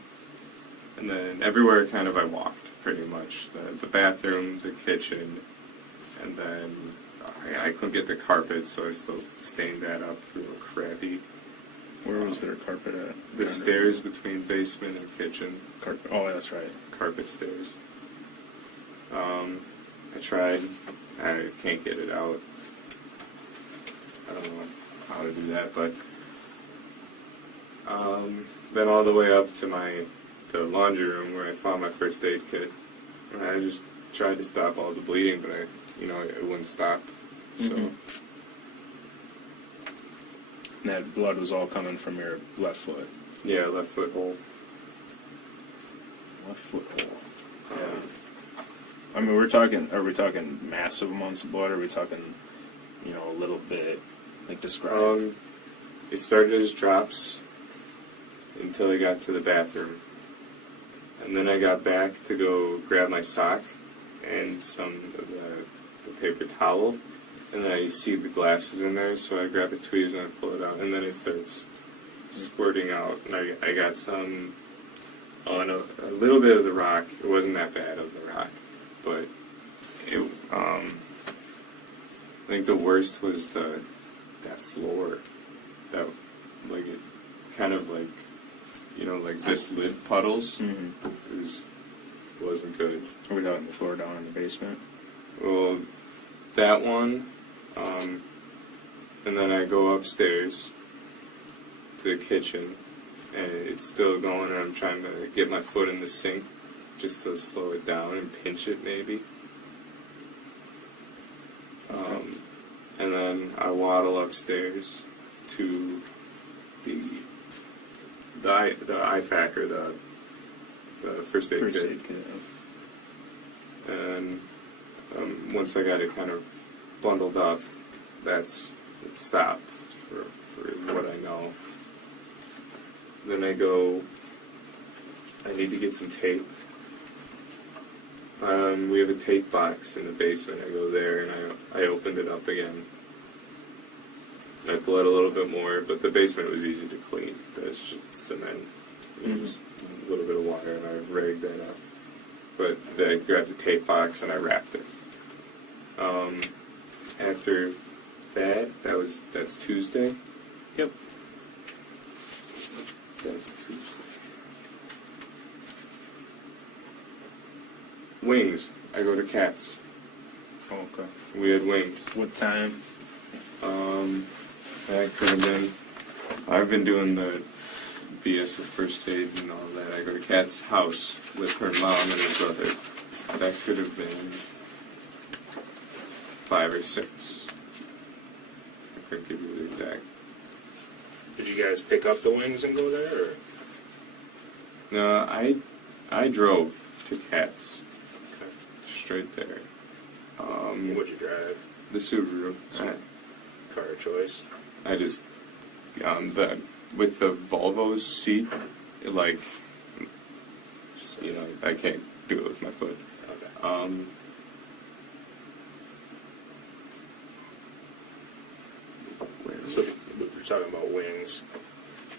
and then everywhere kind of I walked, pretty much. The bathroom, the kitchen, and then I couldn't get the carpet, so I still stained that up real crappy. Where was their carpet at? The stairs between basement and kitchen. Carpet. Oh, that's right. Carpet stairs. I tried. I can't get it out. I don't know how to do that, but then all the way up to the laundry room where I found my first aid kit. And I just tried to stop all the bleeding, but it wouldn't stop. So. Mm-hmm. And that blood was all coming from your left foot. Yeah, left foot hole. Left foot hole. Yeah. I mean, are we talking massive amounts of blood, or are we talking, a little bit, like describe? It started as drops until I got to the bathroom. And then I got back to go grab my sock and some of the paper towel. And then I see the glasses in there, so I grab the tweezers and I pull it out. And then it starts squirting out. And I got some, a little bit of the rock. It wasn't that bad of the rock. But I think the worst was that floor. That, like, it kind of like, like this lid puddles. Mm-hmm. It wasn't good. Are we talking the floor down in the basement? Well, that one, and then I go upstairs to the kitchen, and it's still going, and I'm trying to get my foot in the sink just to slow it down and pinch it, maybe. And then I waddle upstairs to the IFAC, or the first aid kit. And once I got it kind of bundled up, it stopped for what I know. Then I need to get some tape. We have a tape box in the basement. I go there and I opened it up again. I bled a little bit more, but the basement was easy to clean. It's just cement. Just a little bit of water, and I rigged that up. But then I grabbed the tape box and I wrapped it. After that's Tuesday. Yep. That's Tuesday. Wings. I go to Cats. Oh, okay. We had wings. What time? That could have been. I've been doing the BS of first aid and all that. I go to Kat's house with her mom and her brother. That could have been 5 or 6. I couldn't give you the exact. Did you guys pick up the wings and go there, or? No, I drove to Kat's. Okay. Straight there. What'd you drive? The Subaru. Car choice. I just with the Volvo's seat, it I can't do it with my foot. Okay. So we're talking about wings.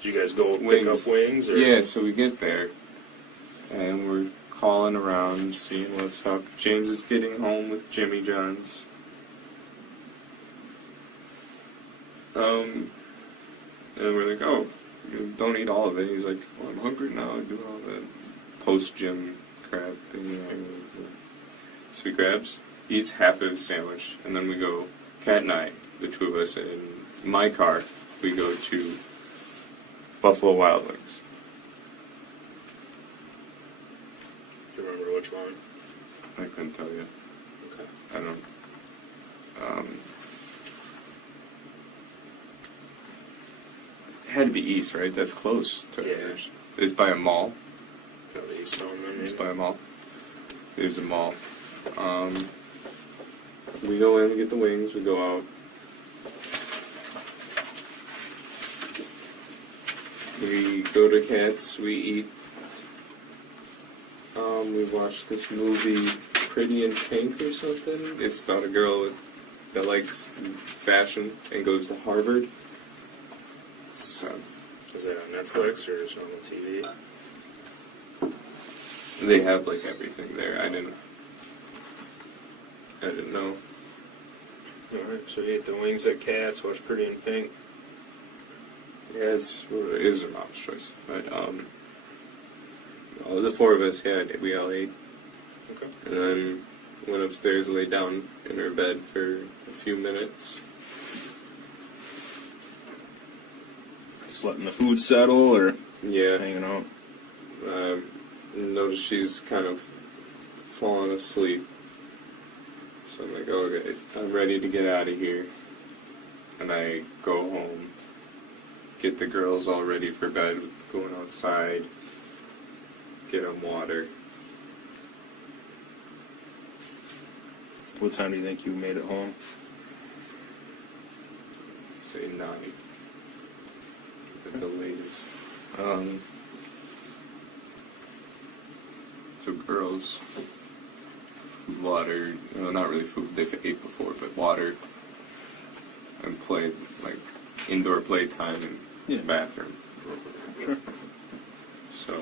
Did you guys go pick up wings? Or? Yeah, so we get there, and we're calling around, seeing what's up. James is getting home with Jimmy John's. And we're like, oh, you don't eat all of it. He's like, well, I'm hungry now. I'm doing all that post-gym crap thing. You know. So he grabs, eats half of his sandwich, and then we go, Kat and I, the two of us, in my car, we go to Buffalo Wild Wings. Do you remember which one? I couldn't tell you. Okay. I don't. It had to be east, right? That's close to. Yeah. It's by a mall. Probably East Stone then, It's maybe. by a mall. There's a mall. We go in, we get the wings, we go out. We go to Cats, we eat. We watched this movie, Pretty in Pink or something. It's about a girl that likes fashion and goes to Harvard. It's, Is it on Netflix or is it on the TV? they have like everything there. I didn't know. Alright, so you ate the wings at Cats, watched Pretty in Pink. Yeah, it is a mom's choice. But all the four of us we all ate, Okay. and then went upstairs, laid down in her bed for a few minutes. Just letting the food settle or Yeah, hanging out. noticed she's kind of fallen asleep. So I'm like, okay, I'm ready to get out of here. And I go home, get the girls all ready for bed, going outside, get them water. What time do you think you made it home? Say 9 at the latest. So girls, food, water, not really food, they've ate before, but water, and played, like, indoor playtime in Yeah. the bathroom. Sure. So,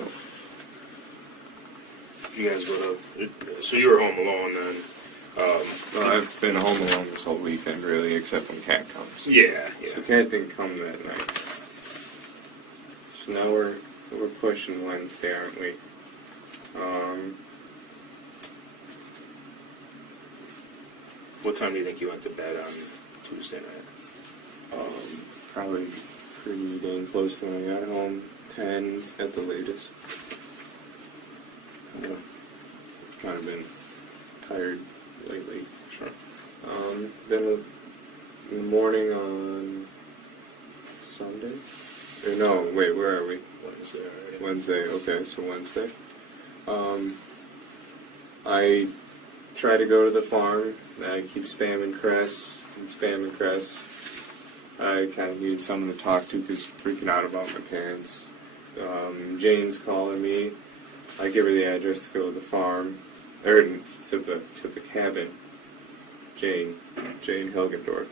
You guys go to, so you were home alone then? well, I've been home alone this whole weekend, really, except when Kat comes. Yeah, yeah. So Kat didn't come that night. So now we're pushing Wednesday, aren't we? What time do you think you went to bed on Tuesday night? Probably pretty dang close to when I got home. 10 at the latest. Kind of been tired lately. Sure. Then in the morning on Sunday? Or no, wait, where are we? Wednesday already. Wednesday, okay, so Wednesday. I try to go to the farm. I keep spamming Cress and spamming Cress. I kind of need someone to talk to because I'm freaking out about my parents. Jane's calling me. I give her the address to go to the farm, or to the cabin. Jane Hilgendorf.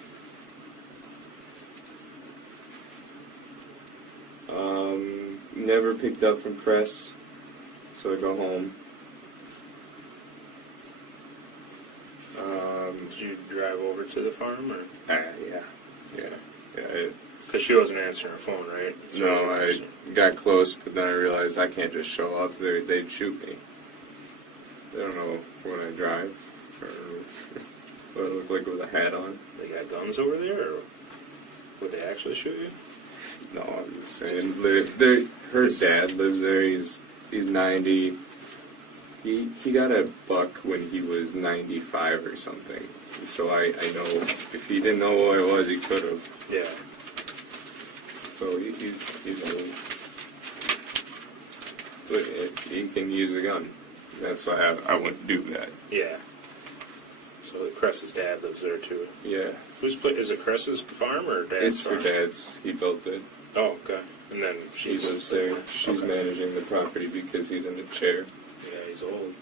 Never picked up from Cress, so I go home. Did you drive over to the farm, or? Yeah. Because she wasn't answering her phone, right? So No, I got close, but then I realized I can't just show up. They'd shoot me. They don't know when I drive, or what I look like with a hat on. They got guns over there, or would they actually shoot you? No, I'm just saying. Her dad lives there. He's 90. He got a buck when he was 95 or something. So I know if he didn't know who I was, he could have. Yeah. So he's old. But he can use a gun. That's why I wouldn't do that. Yeah. So Cress's dad lives there too. Yeah. Is it Cress's farm or dad's It's her farm? dad's. He built it. Oh, okay. And then She lives there. She's Okay. managing the property because he's in the chair. Yeah, he's old.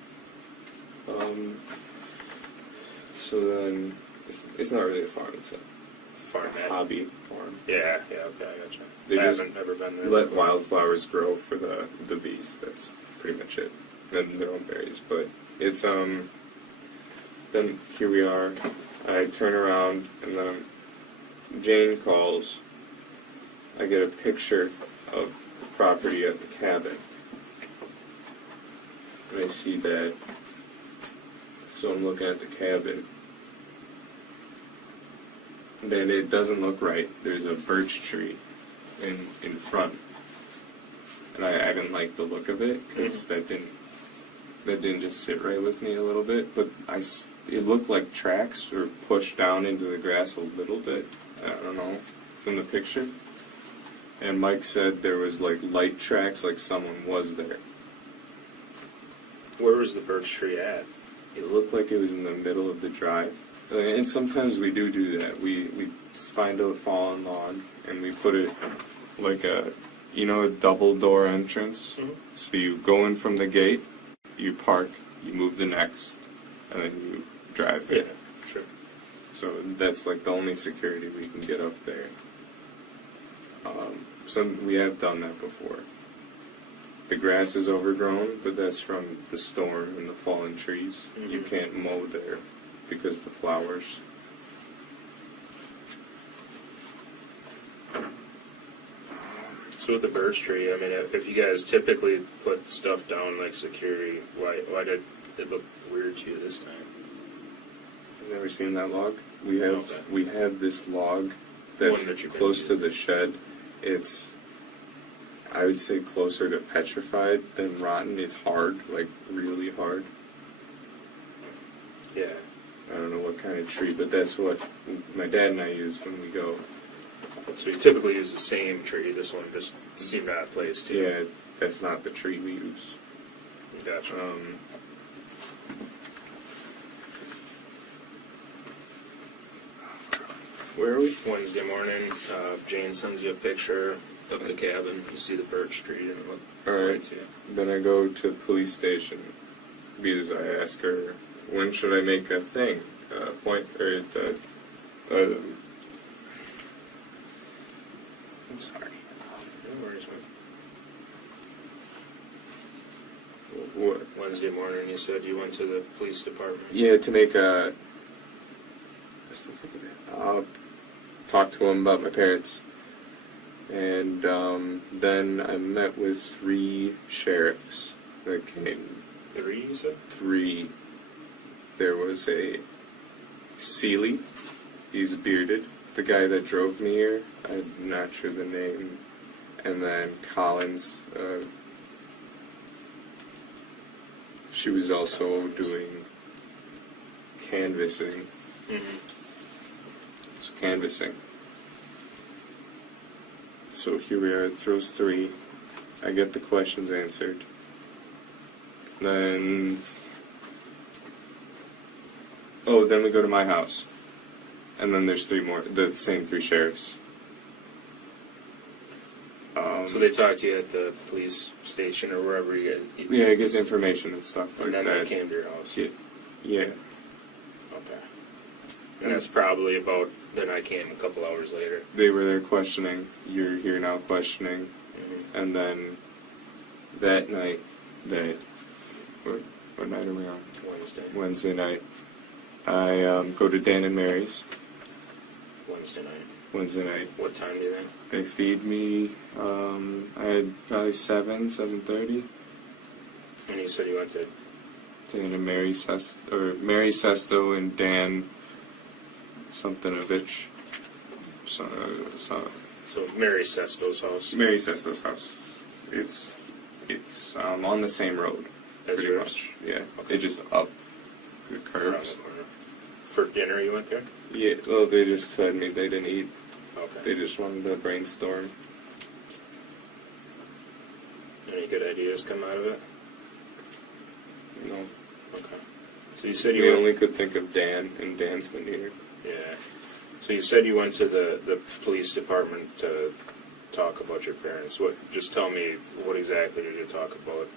So then, it's not really a farm. It's a Farm dad. hobby farm. Yeah, okay, I gotcha. They I just haven't ever been there. Let wildflowers grow for the bees. That's pretty much it. And their own berries. But it's then here we are. I turn around and then Jane calls. I get a picture of the property at the cabin. And I see that, so I'm looking at the cabin. And then it doesn't look right. There's a birch tree in front. And I didn't like the look of it, because that didn't just sit right with me a little bit. But it looked like tracks were pushed down into the grass a little bit. I don't know, from the picture. And Mike said there was like light tracks, like someone was there. Where was the birch tree at? It looked like it was in the middle of the drive. And sometimes we do that. We find a fallen log and we put it like a double door entrance. Mhm. So you go in from the gate, you park, you move the next, and then you drive Yeah, it. sure. So that's like the only security we can get up there. We have done that before. The grass is overgrown, but that's from the storm and the fallen trees. You Mhm. can't mow there because the flowers. So with the birch tree, I mean, if you guys typically put stuff down like security, why did it look weird to you this time? I've never seen that log. Okay. We have this log that's One that you've been close to using. the shed. It's, I would say, closer to petrified than rotten. It's hard, like really hard. Yeah. I don't know what kind of tree, but that's what my dad and I use when we go. So you typically use the same tree. This one just seemed out of place too. Yeah, that's not the tree we use. Gotcha. Where are we? Wednesday morning, Jane sends you a picture of the cabin. You see the birch tree and it looked Alright. right to you. Then I go to police station because I ask her, when should I make a thing? I'm sorry. No worries, man. What? Wednesday morning, you said you went to the police department. Yeah, to make a. I still think of it. Talk to him about my parents. And then I met with 3 sheriffs that came. 3, you said? 3. There was a Seeley. He's bearded. The guy that drove me here. I'm not sure the name. And then Collins. She was also doing canvassing. Mm-hmm. So canvassing. So here we are at those 3. I get the questions answered. Then we go to my house. And then there's 3 more, the same 3 sheriffs. So they talked to you at the police station or wherever you get. Yeah, I get information and stuff like And then that. they came to your house. Yeah. Okay. And that's probably about. Then I came a couple hours later. They were there questioning. You're here now questioning. Mm-hmm. And then that night, what night are we on? Wednesday. Wednesday night. I go to Dan and Mary's. Wednesday night. Wednesday night. What time do you think? They feed me. I had probably 7:30. And you said you went to. Dan and Mary Mary Sesto and Dan Somethingovich. So Mary Sesto's house. Mary Sesto's house. It's on the same road. As pretty yours? much. Yeah. Okay. It just up the Around curves. the corner. For dinner, you went there? Yeah. Well, they just fed me. They didn't eat. Okay. They just wanted to brainstorm. Any good ideas come out of it? You know. Okay. So you said you We went. only could think of Dan, and Dan's been here. Yeah. So you said you went to the police department to talk about your parents. Just tell me, what exactly did you talk about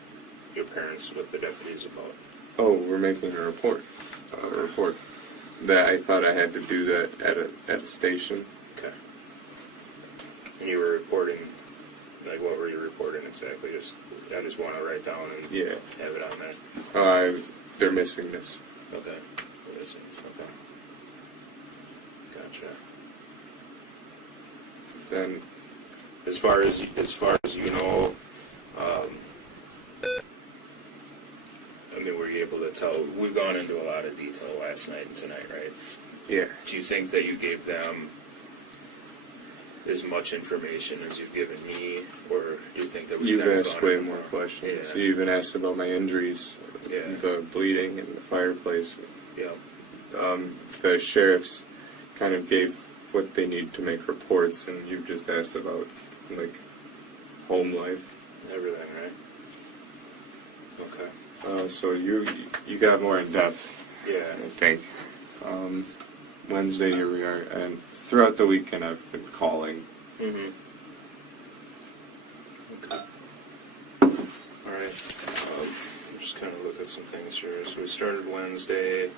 your parents with the deputies about? Oh, we're making a report. That I thought I had to do that at a station. Okay. And you were reporting, like, what were you reporting exactly? I just want to write down and Yeah. have it on there. They're missing this. Okay. Okay. Gotcha. Then As far as you know, I mean, were you able to tell? We've gone into a lot of detail last night and tonight, right? Yeah. Do you think that you gave them as much information as you've given me, or do you think that we've You've kind of asked gone way into more questions. Yeah. You even asked about my injuries, Yeah. the bleeding and the fireplace. Yeah. The sheriffs kind of gave what they need to make reports, and you just asked about, like, home life. Everything, right? Okay. So you got more in depth, Yeah. I think. Wednesday, here we are, and throughout the weekend I've been calling. Mm-hmm. Okay. All right. Just kind of look at some things here. So we started Wednesday.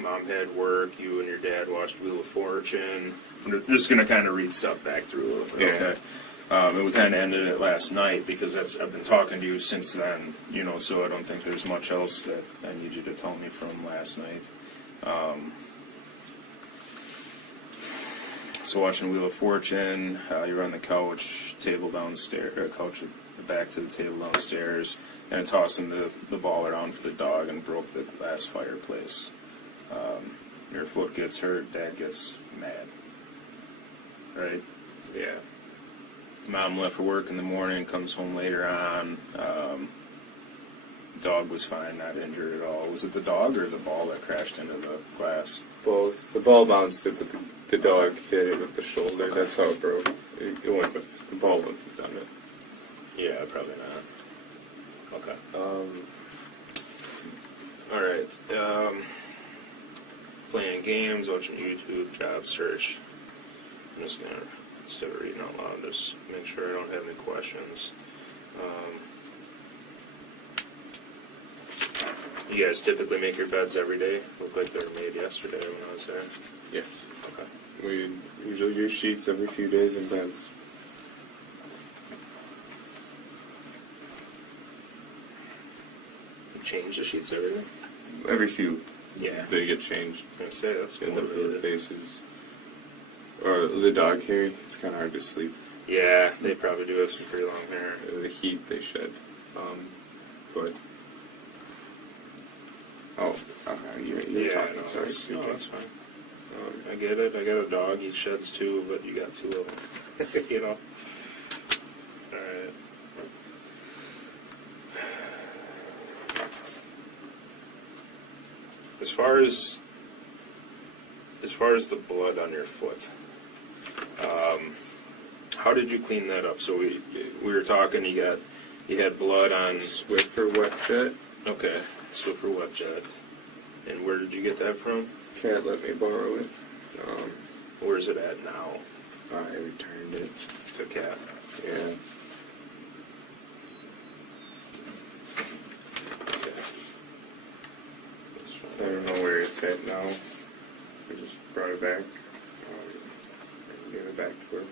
Mom had work. You and your dad watched Wheel of Fortune. I'm just gonna kind of read stuff back through a little bit. Yeah. Okay. And we kind of ended it last night because I've been talking to you since then, you know. So I don't think there's much else that I need you to tell me from last night. So watching Wheel of Fortune, you were on the couch, table downstairs, or couch with the back to the table downstairs, and tossing the ball around for the dog and broke the glass fireplace. Your foot gets hurt, Dad gets mad. Right? Yeah. Mom left for work in the morning, comes home later on. Dog was fine, not injured at all. Was it the dog or the ball that crashed into the glass? Both. The ball bounced it, but the dog hit it with the shoulder. Okay. That's how it broke. It wouldn't have, the ball wouldn't have done it. Yeah, probably not. Okay. All right. Playing games, watching YouTube, job search. I'm just gonna, instead of reading out loud, just make sure I don't have any questions. You guys typically make your beds every day? Looked like they were made yesterday when I was there. Yes. Okay. We usually use sheets every few days in beds. You change the sheets every day? Every few, Yeah. they get changed. I was gonna say, that's In the motivated. faces. Or the dog hair, it's kind of hard to sleep. Yeah, they probably do have some pretty long hair. The heat they shed. But. Oh, you're Yeah, talking. no, Sorry. that's, no, CJ. that's fine. I get it. I got a dog. He sheds too, but you got two of them. You know. All right. As far as the blood on your foot, how did you clean that up? So we were talking. You had blood on. Swiffer wet jet. Okay, Swiffer wet jet. And where did you get that from? Cat let me borrow it. Where's it at now? I returned it. To Cat. Yeah. Okay. That's fine. I don't know where it's at now. We just brought it back. And gave it back to her.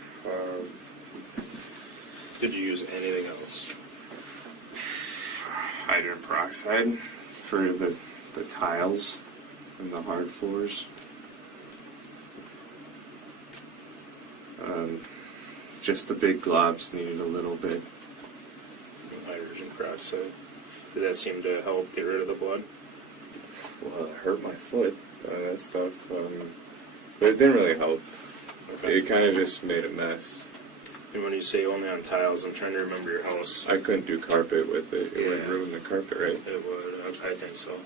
Did you use anything else? Hydrogen peroxide for the tiles and the hard floors. Just the big globs needed a little bit. Hydrogen peroxide. Did that seem to help get rid of the blood? Well, it hurt my foot, that stuff. But it didn't really help. Okay. It kind of just made a mess. And when you say only on tiles, I'm trying to remember your house. I couldn't do carpet with it. It would Yeah. ruin the carpet, right? It would. I think so.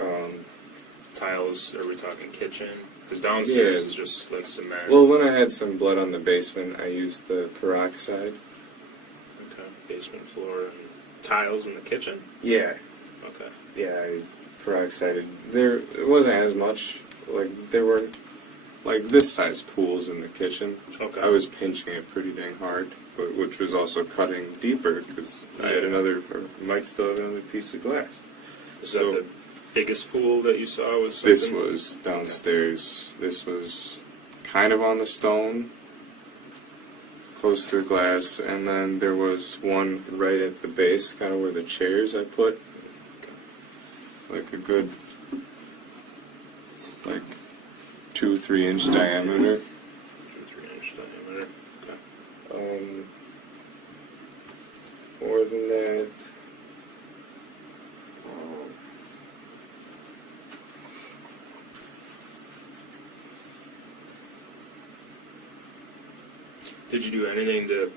Um, Tiles, are we talking kitchen? Because downstairs Yeah. is just like cement. well, when I had some blood on the basement, I used the peroxide. Okay. Basement floor and tiles in the kitchen? Yeah. Okay. Yeah, I peroxided. It wasn't as much. Like, there were, like, this size pools in the kitchen. Okay. I was pinching it pretty dang hard, but which was also cutting deeper, because I had another, or might still have another piece of glass. Is so- that the biggest pool that you saw? Was something? This was downstairs. This was kind of on the stone, close to the glass, and then there was one right at the base, kind of where the chairs I put. Like a good, like 2-3 inch diameter. 2-3 inch Did you do anything to?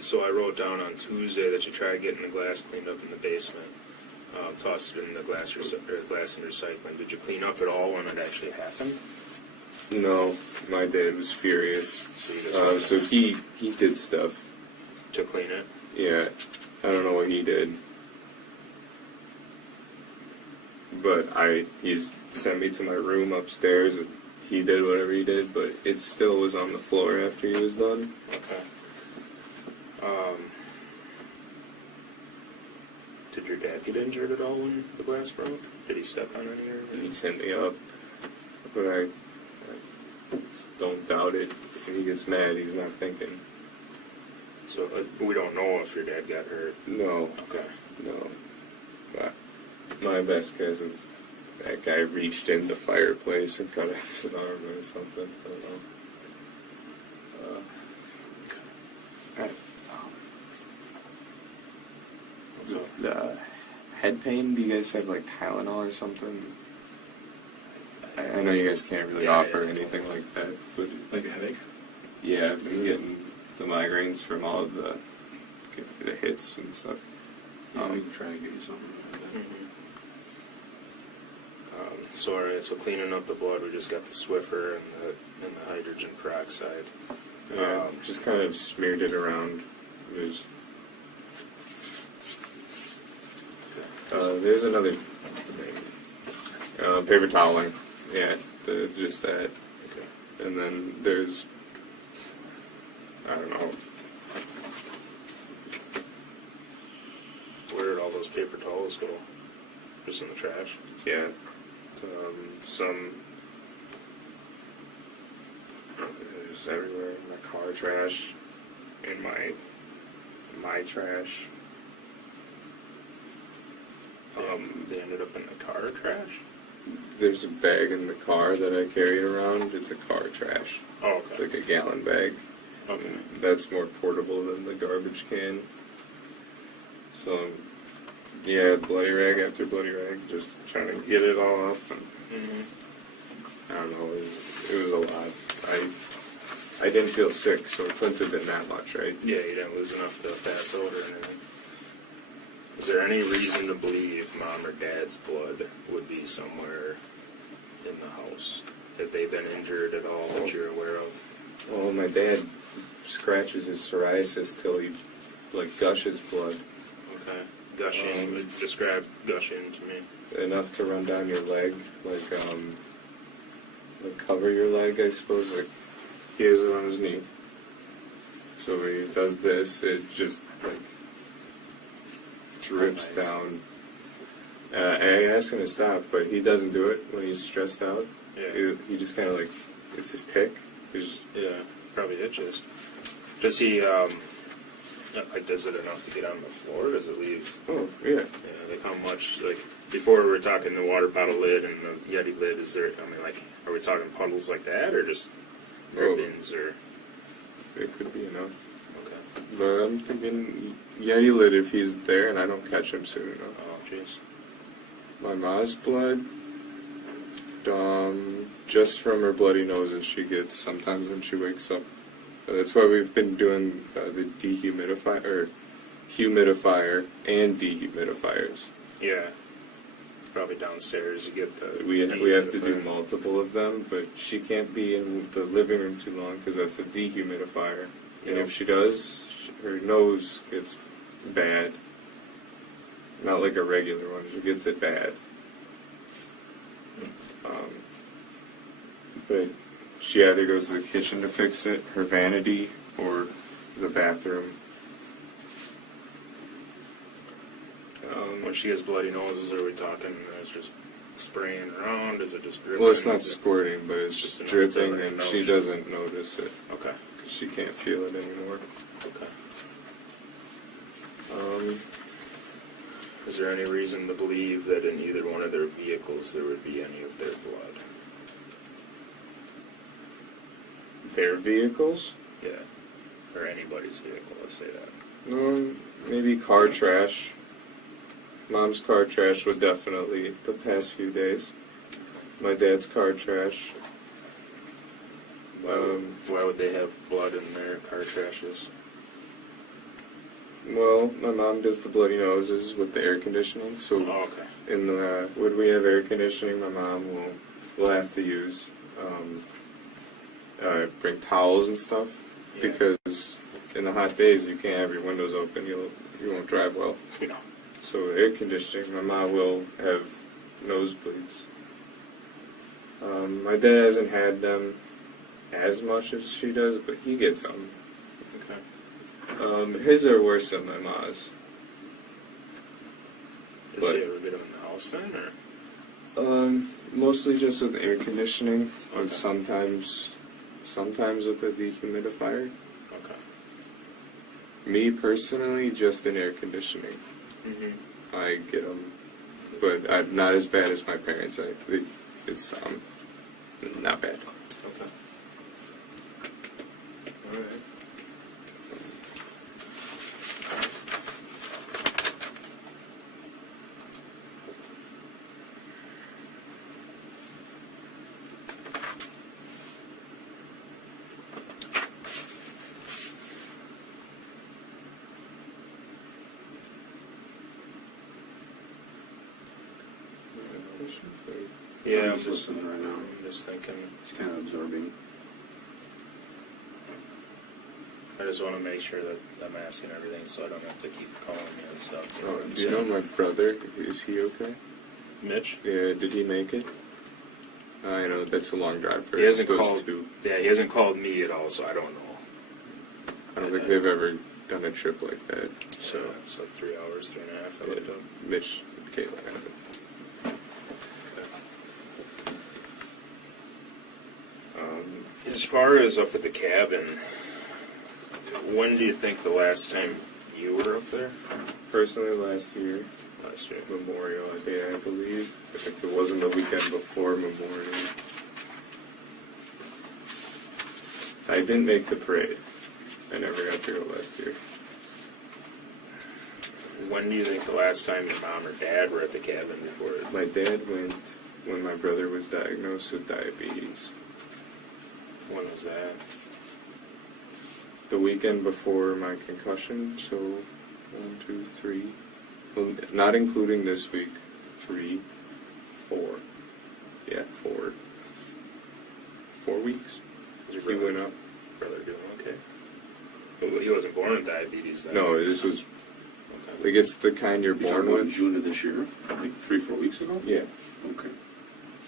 So I wrote down on Tuesday that you tried getting the glass cleaned up in the basement. Tossed it in the glass and recycling. Did you clean up at all when it actually happened? No, my dad was furious. So you just So he did stuff. to clean it. Yeah, I don't know what he did, but he just sent me to my room upstairs. And he did whatever he did, but it still was on the floor after he was done. Okay. Did your dad get injured at all when the glass broke? Did he step on any or He anything? sent me up, but I don't doubt it. When he gets mad, he's not thinking. So we don't know if your dad got hurt. No, Okay. no. But my best guess is that guy reached in the fireplace and cut off his arm or something. I don't know. What's up? The head pain, do you guys have like Tylenol or something? I know you guys can't really Yeah, offer yeah. anything like that, but Like a headache? yeah, I've been getting the migraines from all of the hits and stuff. We can try and get you something like that. Mhm. So alright, so cleaning up the blood, we just got the Swiffer and the hydrogen peroxide. Yeah, just kind of smeared it around. There's another thing. Paper toweling. Yeah, just that. Okay. And then there's, I don't know. Where did all those paper towels go? Just in the trash? Yeah, some just everywhere. My car trash, in my trash. They ended up in the car trash? There's a bag in the car that I carry around. It's a car trash. Oh, okay. It's like a gallon bag. Okay. That's more portable than the garbage can. So, yeah, bloody rag after bloody rag, just trying to get it all up. And, Mm-hmm. I don't know, it was a lot. I didn't feel sick, so it couldn't have been that much, right? Yeah, you didn't lose enough to pass out or anything. Is there any reason to believe mom or dad's blood would be somewhere in the house? Have they been injured at all that you're aware of? Well, my dad scratches his psoriasis till he, gushes blood. Okay. Gushing, describe gushing to me. Enough to run down your leg, cover your leg, I suppose. Like, he has it on his knee. So when he does this, it just, drips Nice. down. I ask him to stop, but he doesn't do it when he's stressed out. Yeah. He just kind of, it's his tick. Yeah, probably itches. Does he, does it enough to get on the floor? Does it leave? Oh, yeah. Yeah, how much, before we were talking the water bottle lid and the Yeti lid, are we talking puddles like that, or just ribbons, or? It could be enough. Okay. But I'm thinking Yeti lid if he's there and I don't catch him soon enough. Oh, jeez. My ma's blood, just from her bloody noses she gets sometimes when she wakes up. That's why we've been doing the humidifier and dehumidifiers. Yeah. Probably downstairs you get the... We have to do multiple of them, but she can't be in the living room too long because that's a dehumidifier. And Yeah. if she does, her nose gets bad. Not like a regular one, she gets it bad. But she either goes to the kitchen to fix it, her vanity, or the bathroom. When she gets bloody noses, are we talking it's just spraying around? Is it just dripping? Well, it's not Is it- squirting, but it's Just just enough to dripping, let her and know she she- doesn't notice it Okay. because she can't feel it anymore. Okay. Is there any reason to believe that in either one of their vehicles there would be any of their blood? Their vehicles? Yeah. Or anybody's vehicle, let's say that. Maybe car trash. Mom's car trash would definitely the past few days. My dad's car trash. Why would they have blood in their car trashes? Well, my mom does the bloody noses with the air conditioning, so Oh, okay. in the when we have air conditioning, my mom will have to use bring towels and stuff Yeah. because in the hot days you can't have your windows open. You won't drive well. Yeah. So air conditioning, my mom will have nosebleeds. My dad hasn't had them as much as she does, but he gets them. Okay. His are worse than my ma's. Does But- he ever get them in the house then, or? Mostly just with air conditioning, Okay. and sometimes with a dehumidifier. Okay. Me personally, just in air conditioning, Mm-hmm. I get them, but not as bad as my parents. It's not bad. Okay. All right. Yeah, I'm I'm just listening right now. just thinking. It's kind of absorbing. I just want to make sure that I'm asking everything, so I don't have to keep calling you and stuff. Oh, do you know my brother? Is he okay? Mitch? Yeah, did he make it? I know that's a long drive for He hasn't those called. two. Yeah, he hasn't called me at all, so I don't know. I don't think they've ever done a trip like that. So it's like 3 hours, 3.5. I Yeah, looked up. Mitch, Caitlin have it. As far as up at the cabin, when do you think the last time you were up there? Personally, last year, Last year. Memorial Day, I believe. If it wasn't the weekend before Memorial. I didn't make the parade. I never got to go last year. When do you think the last time your mom or dad were at the cabin before? My dad went when my brother was diagnosed with diabetes. When was that? The weekend before my concussion, so 1, 2, 3. Well, not including this week. 3, 4. Yeah, 4. 4 weeks. Was your He brother, went up. brother doing okay? But he wasn't born with diabetes then? No, this was Okay. like it's the kind you're You talking born about with. June of this year? Like 3-4 weeks ago? Yeah. Okay.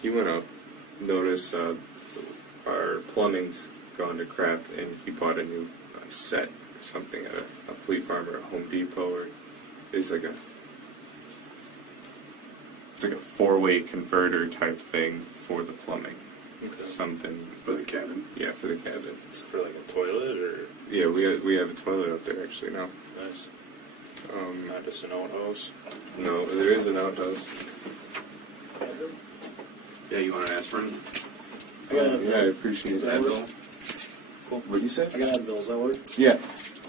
He went up, noticed our plumbing's gone to crap, and he bought a new set or something at a flea farm or a Home Depot, or it's like a 4-way converter type thing for the plumbing. Okay. Something For the cabin? yeah, for the cabin. So for like a toilet or? Yeah, we have a toilet up there actually now. Nice. Not just an outhouse? No, there is an outhouse. Yeah, you want an aspirin? Yeah, I appreciate that. Advil? Cool. What'd you say? I got Advil, does that work? Yeah.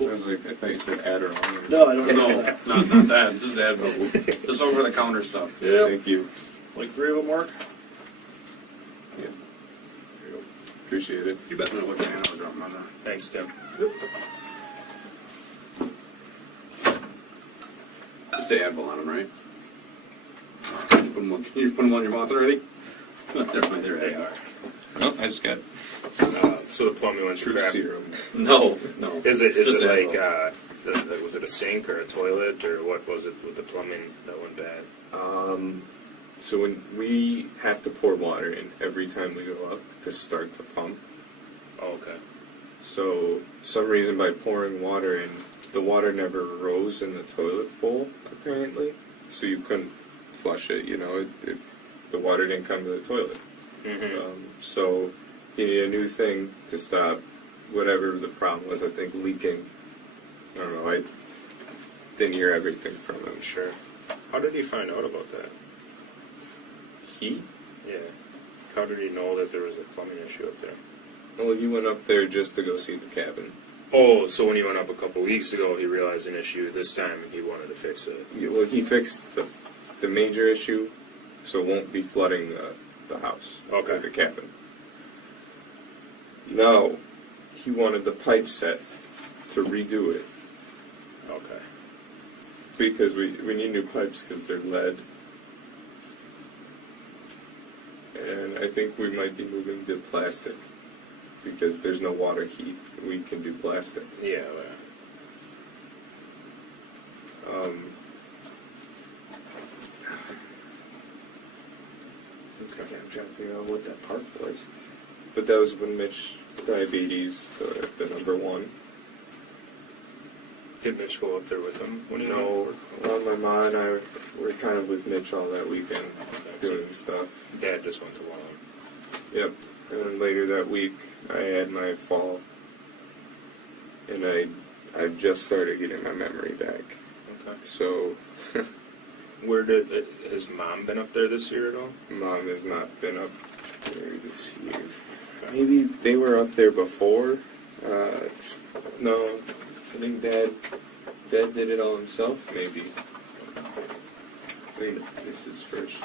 I was like, I thought you said Adderall. No, I don't No, know that. not that. Just Advil. Just over the counter stuff. Yeah, Thank you. like 3 of them work. Yeah. Appreciate it. You better know what your hand will drop on that. Thanks, Tim. Say Advil on them, right? You put them on your mouth already? Never mind, there they are. No, I just got So the plumbing went true crap. serum. No. Is it Just like Advil. was it a sink or a toilet or what was it with the plumbing that went bad? So when we have to pour water in every time we go up to start the pump. Oh, okay. So some reason by pouring water in, the water never rose in the toilet bowl apparently. So you couldn't flush it. You know, the water didn't come to the toilet. Mm-hmm. So you need a new thing to stop whatever the problem was. I think leaking. I don't know. I didn't hear everything from him. Sure. How did he find out about that? He? Yeah. How did he know that there was a plumbing issue up there? Well, he went up there just to go see the cabin. Oh, so when he went up a couple weeks ago, he realized an issue. This time, he wanted to fix it. Well, he fixed the major issue, so it won't be flooding the house. Okay. Or the cabin. No, he wanted the pipe set to redo it Okay. because we need new pipes because they're lead. And I think we might be moving to plastic because there's no water heat. We can do plastic. Yeah. Okay, I'm trying to figure out what that part was. But that was when Mitch, diabetes, the number one. Did Mitch go up there with him when he No, went? my mom and I were kind of with Mitch all that weekend So doing stuff. Dad just went to Long. Yep. And then later that week, I had my fall, and I just started getting my memory back. Okay. So, Where did his mom been up there this year at all? Mom has not been up there this year. Okay. Maybe they were up there before. No, I think Dad did it all himself. Maybe. I think this is first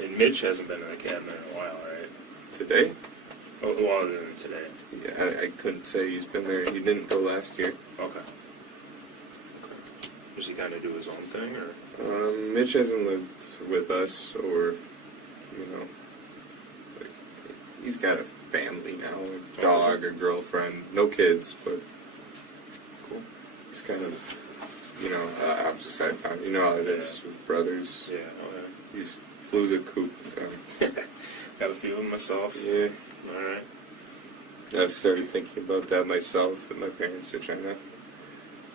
And Mitch hasn't been in the cabinet in a while, right? today. Oh, well, other than today. Yeah, I couldn't say he's been there. He didn't go last year. Okay. Does he kind of do his own thing, or? Mitch hasn't lived with us, or like, he's got a family now, a dog, a girlfriend, no kids, but Cool. he's kind of, opposite side of town. You know how it is with brothers. Yeah. Okay. He's flew the coop. Got a few of them myself. Yeah, All right. I've started thinking about that myself, and my parents are trying to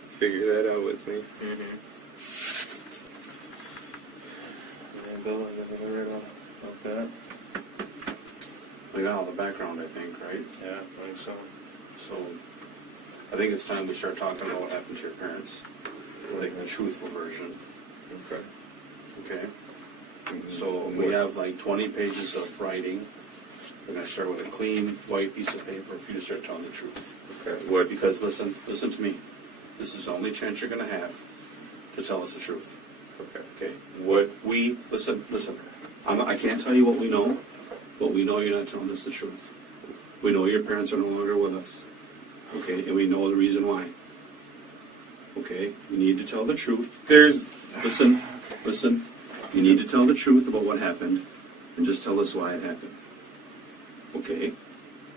figure that out with me. Mm-hmm. Yeah, Bill, anything to read about that? We got all the background, I think, right? Yeah, I think so. So, I think it's time we start talking about what happened to your parents. Like the truthful version, Okay. okay? So, we have like 20 pages of writing. We're gonna start with a clean, white piece of paper for you to start telling the truth. Okay. What? Because listen to me. This is the only chance you're gonna have to tell us the truth. Okay. Okay? What? Listen. I can't tell you what we know, but we know you're not telling us the truth. We know your parents are no longer with us. Okay? And we know the reason why. Okay? You need to tell the truth. There's. Listen. You need to tell the truth about what happened, and just tell us why it happened. Okay?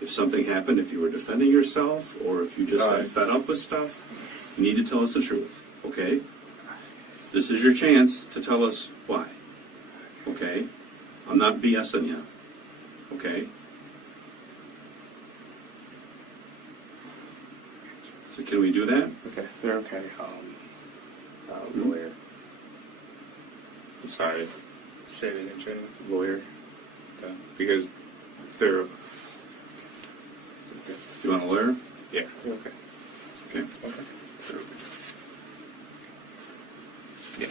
If something happened, if you were defending yourself, or if you just got fed up with stuff, you need to tell us the truth. Okay? This is your chance to tell us why. Okay? I'm not BSing you. Okay? So can we do that? Okay, they're okay. Lawyer. I'm sorry. Say it again, Jenny. Lawyer. Okay. Because they're. You want a lawyer? Yeah. Okay. Okay. Okay. Yeah.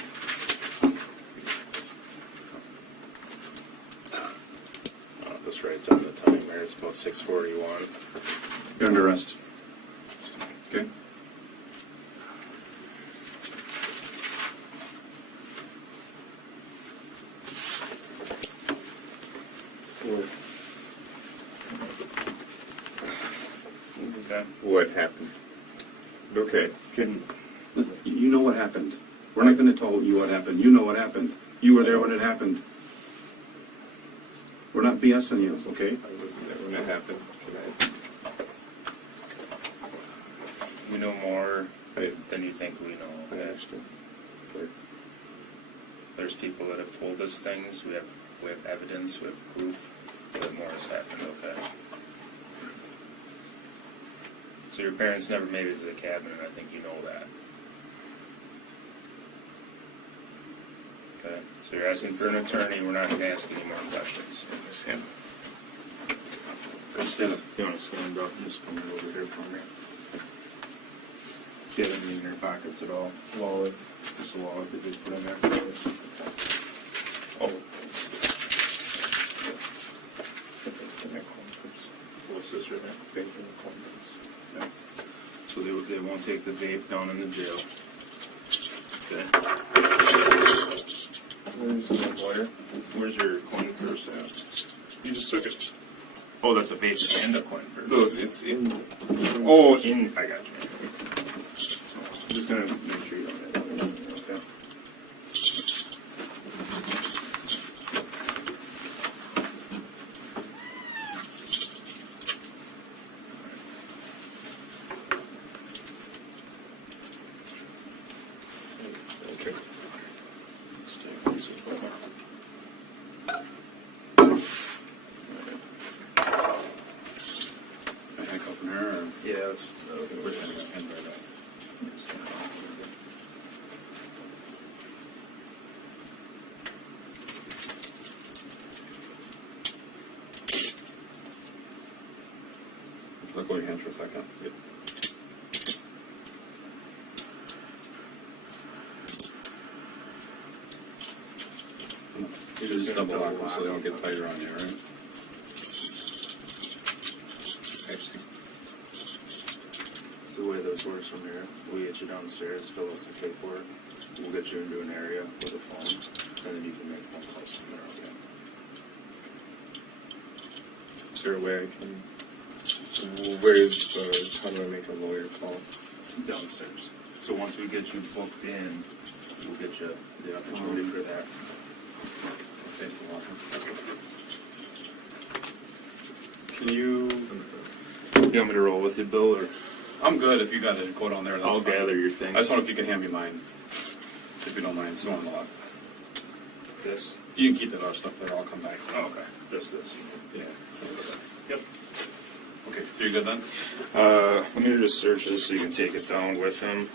Just right on the time there. It's about 6:41. You're under arrest. Okay? Okay. What happened? Okay. You know what happened. We're not going to tell you what happened. You know what happened. You were there when it happened. We're not BSing you, okay? I wasn't there when it happened. We know more I than you think we know. Okay? understand. There's people that have told us things. We have evidence. We have proof that more has happened. Okay. So your parents never made it to the cabin, and I think you know that. Okay. So you're asking for an attorney. We're not going to ask any more questions. Sam. Go stand up. You want to stand up? Just come over here for me. Do you have any in your pockets at all? Wallet. Just a wallet that just put in there. Oh. What's this right there? Okay. So they won't take the vape down in the jail. Okay. Where's the lawyer? Where's your coin purse at? You just took it. Oh, that's a vape and a coin purse. No, it's in. Oh, I got you. So, I'm just gonna make sure you don't get it. Okay. Okay. Stay easy. A handcuff in her, or Yeah, that's. which hand right up? Just let go of your hands for a second. Yep. You just double lock them so they don't get tighter on you, right? Actually, so the way this works from here, we get you downstairs, fill out some paperwork, we'll get you into an area with a phone, and then you can make phone calls from there, okay? Is there a way I can? Where's how do I make a lawyer call? Downstairs. So once we get you booked in, we'll get you the opportunity for that. Thanks a lot. Can you? You want me to roll with you, Bill, or I'm good if you got a quote on there. That's I'll fine. gather your things? I just wonder if you can hand me mine, if you don't mind. It's on the left. This? You can keep the other stuff there. I'll come back. Oh, okay. This. Yeah. Yep. Okay, so you're good then? Let me just search this so you can take it down with him.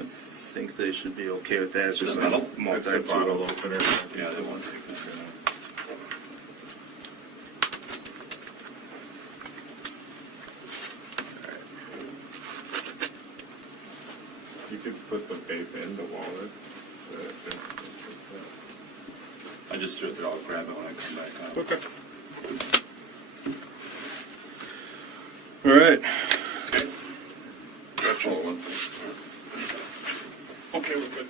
I think they should be okay with that. It's just Is it metal? a multi-tool. It's a bottle opener. Yeah, they won't take that. You could put the vape in the wallet. I just threw it there. I'll grab it when I come back. Okay. All right. Okay. Gotcha. Oh, one thing. Okay, we're good.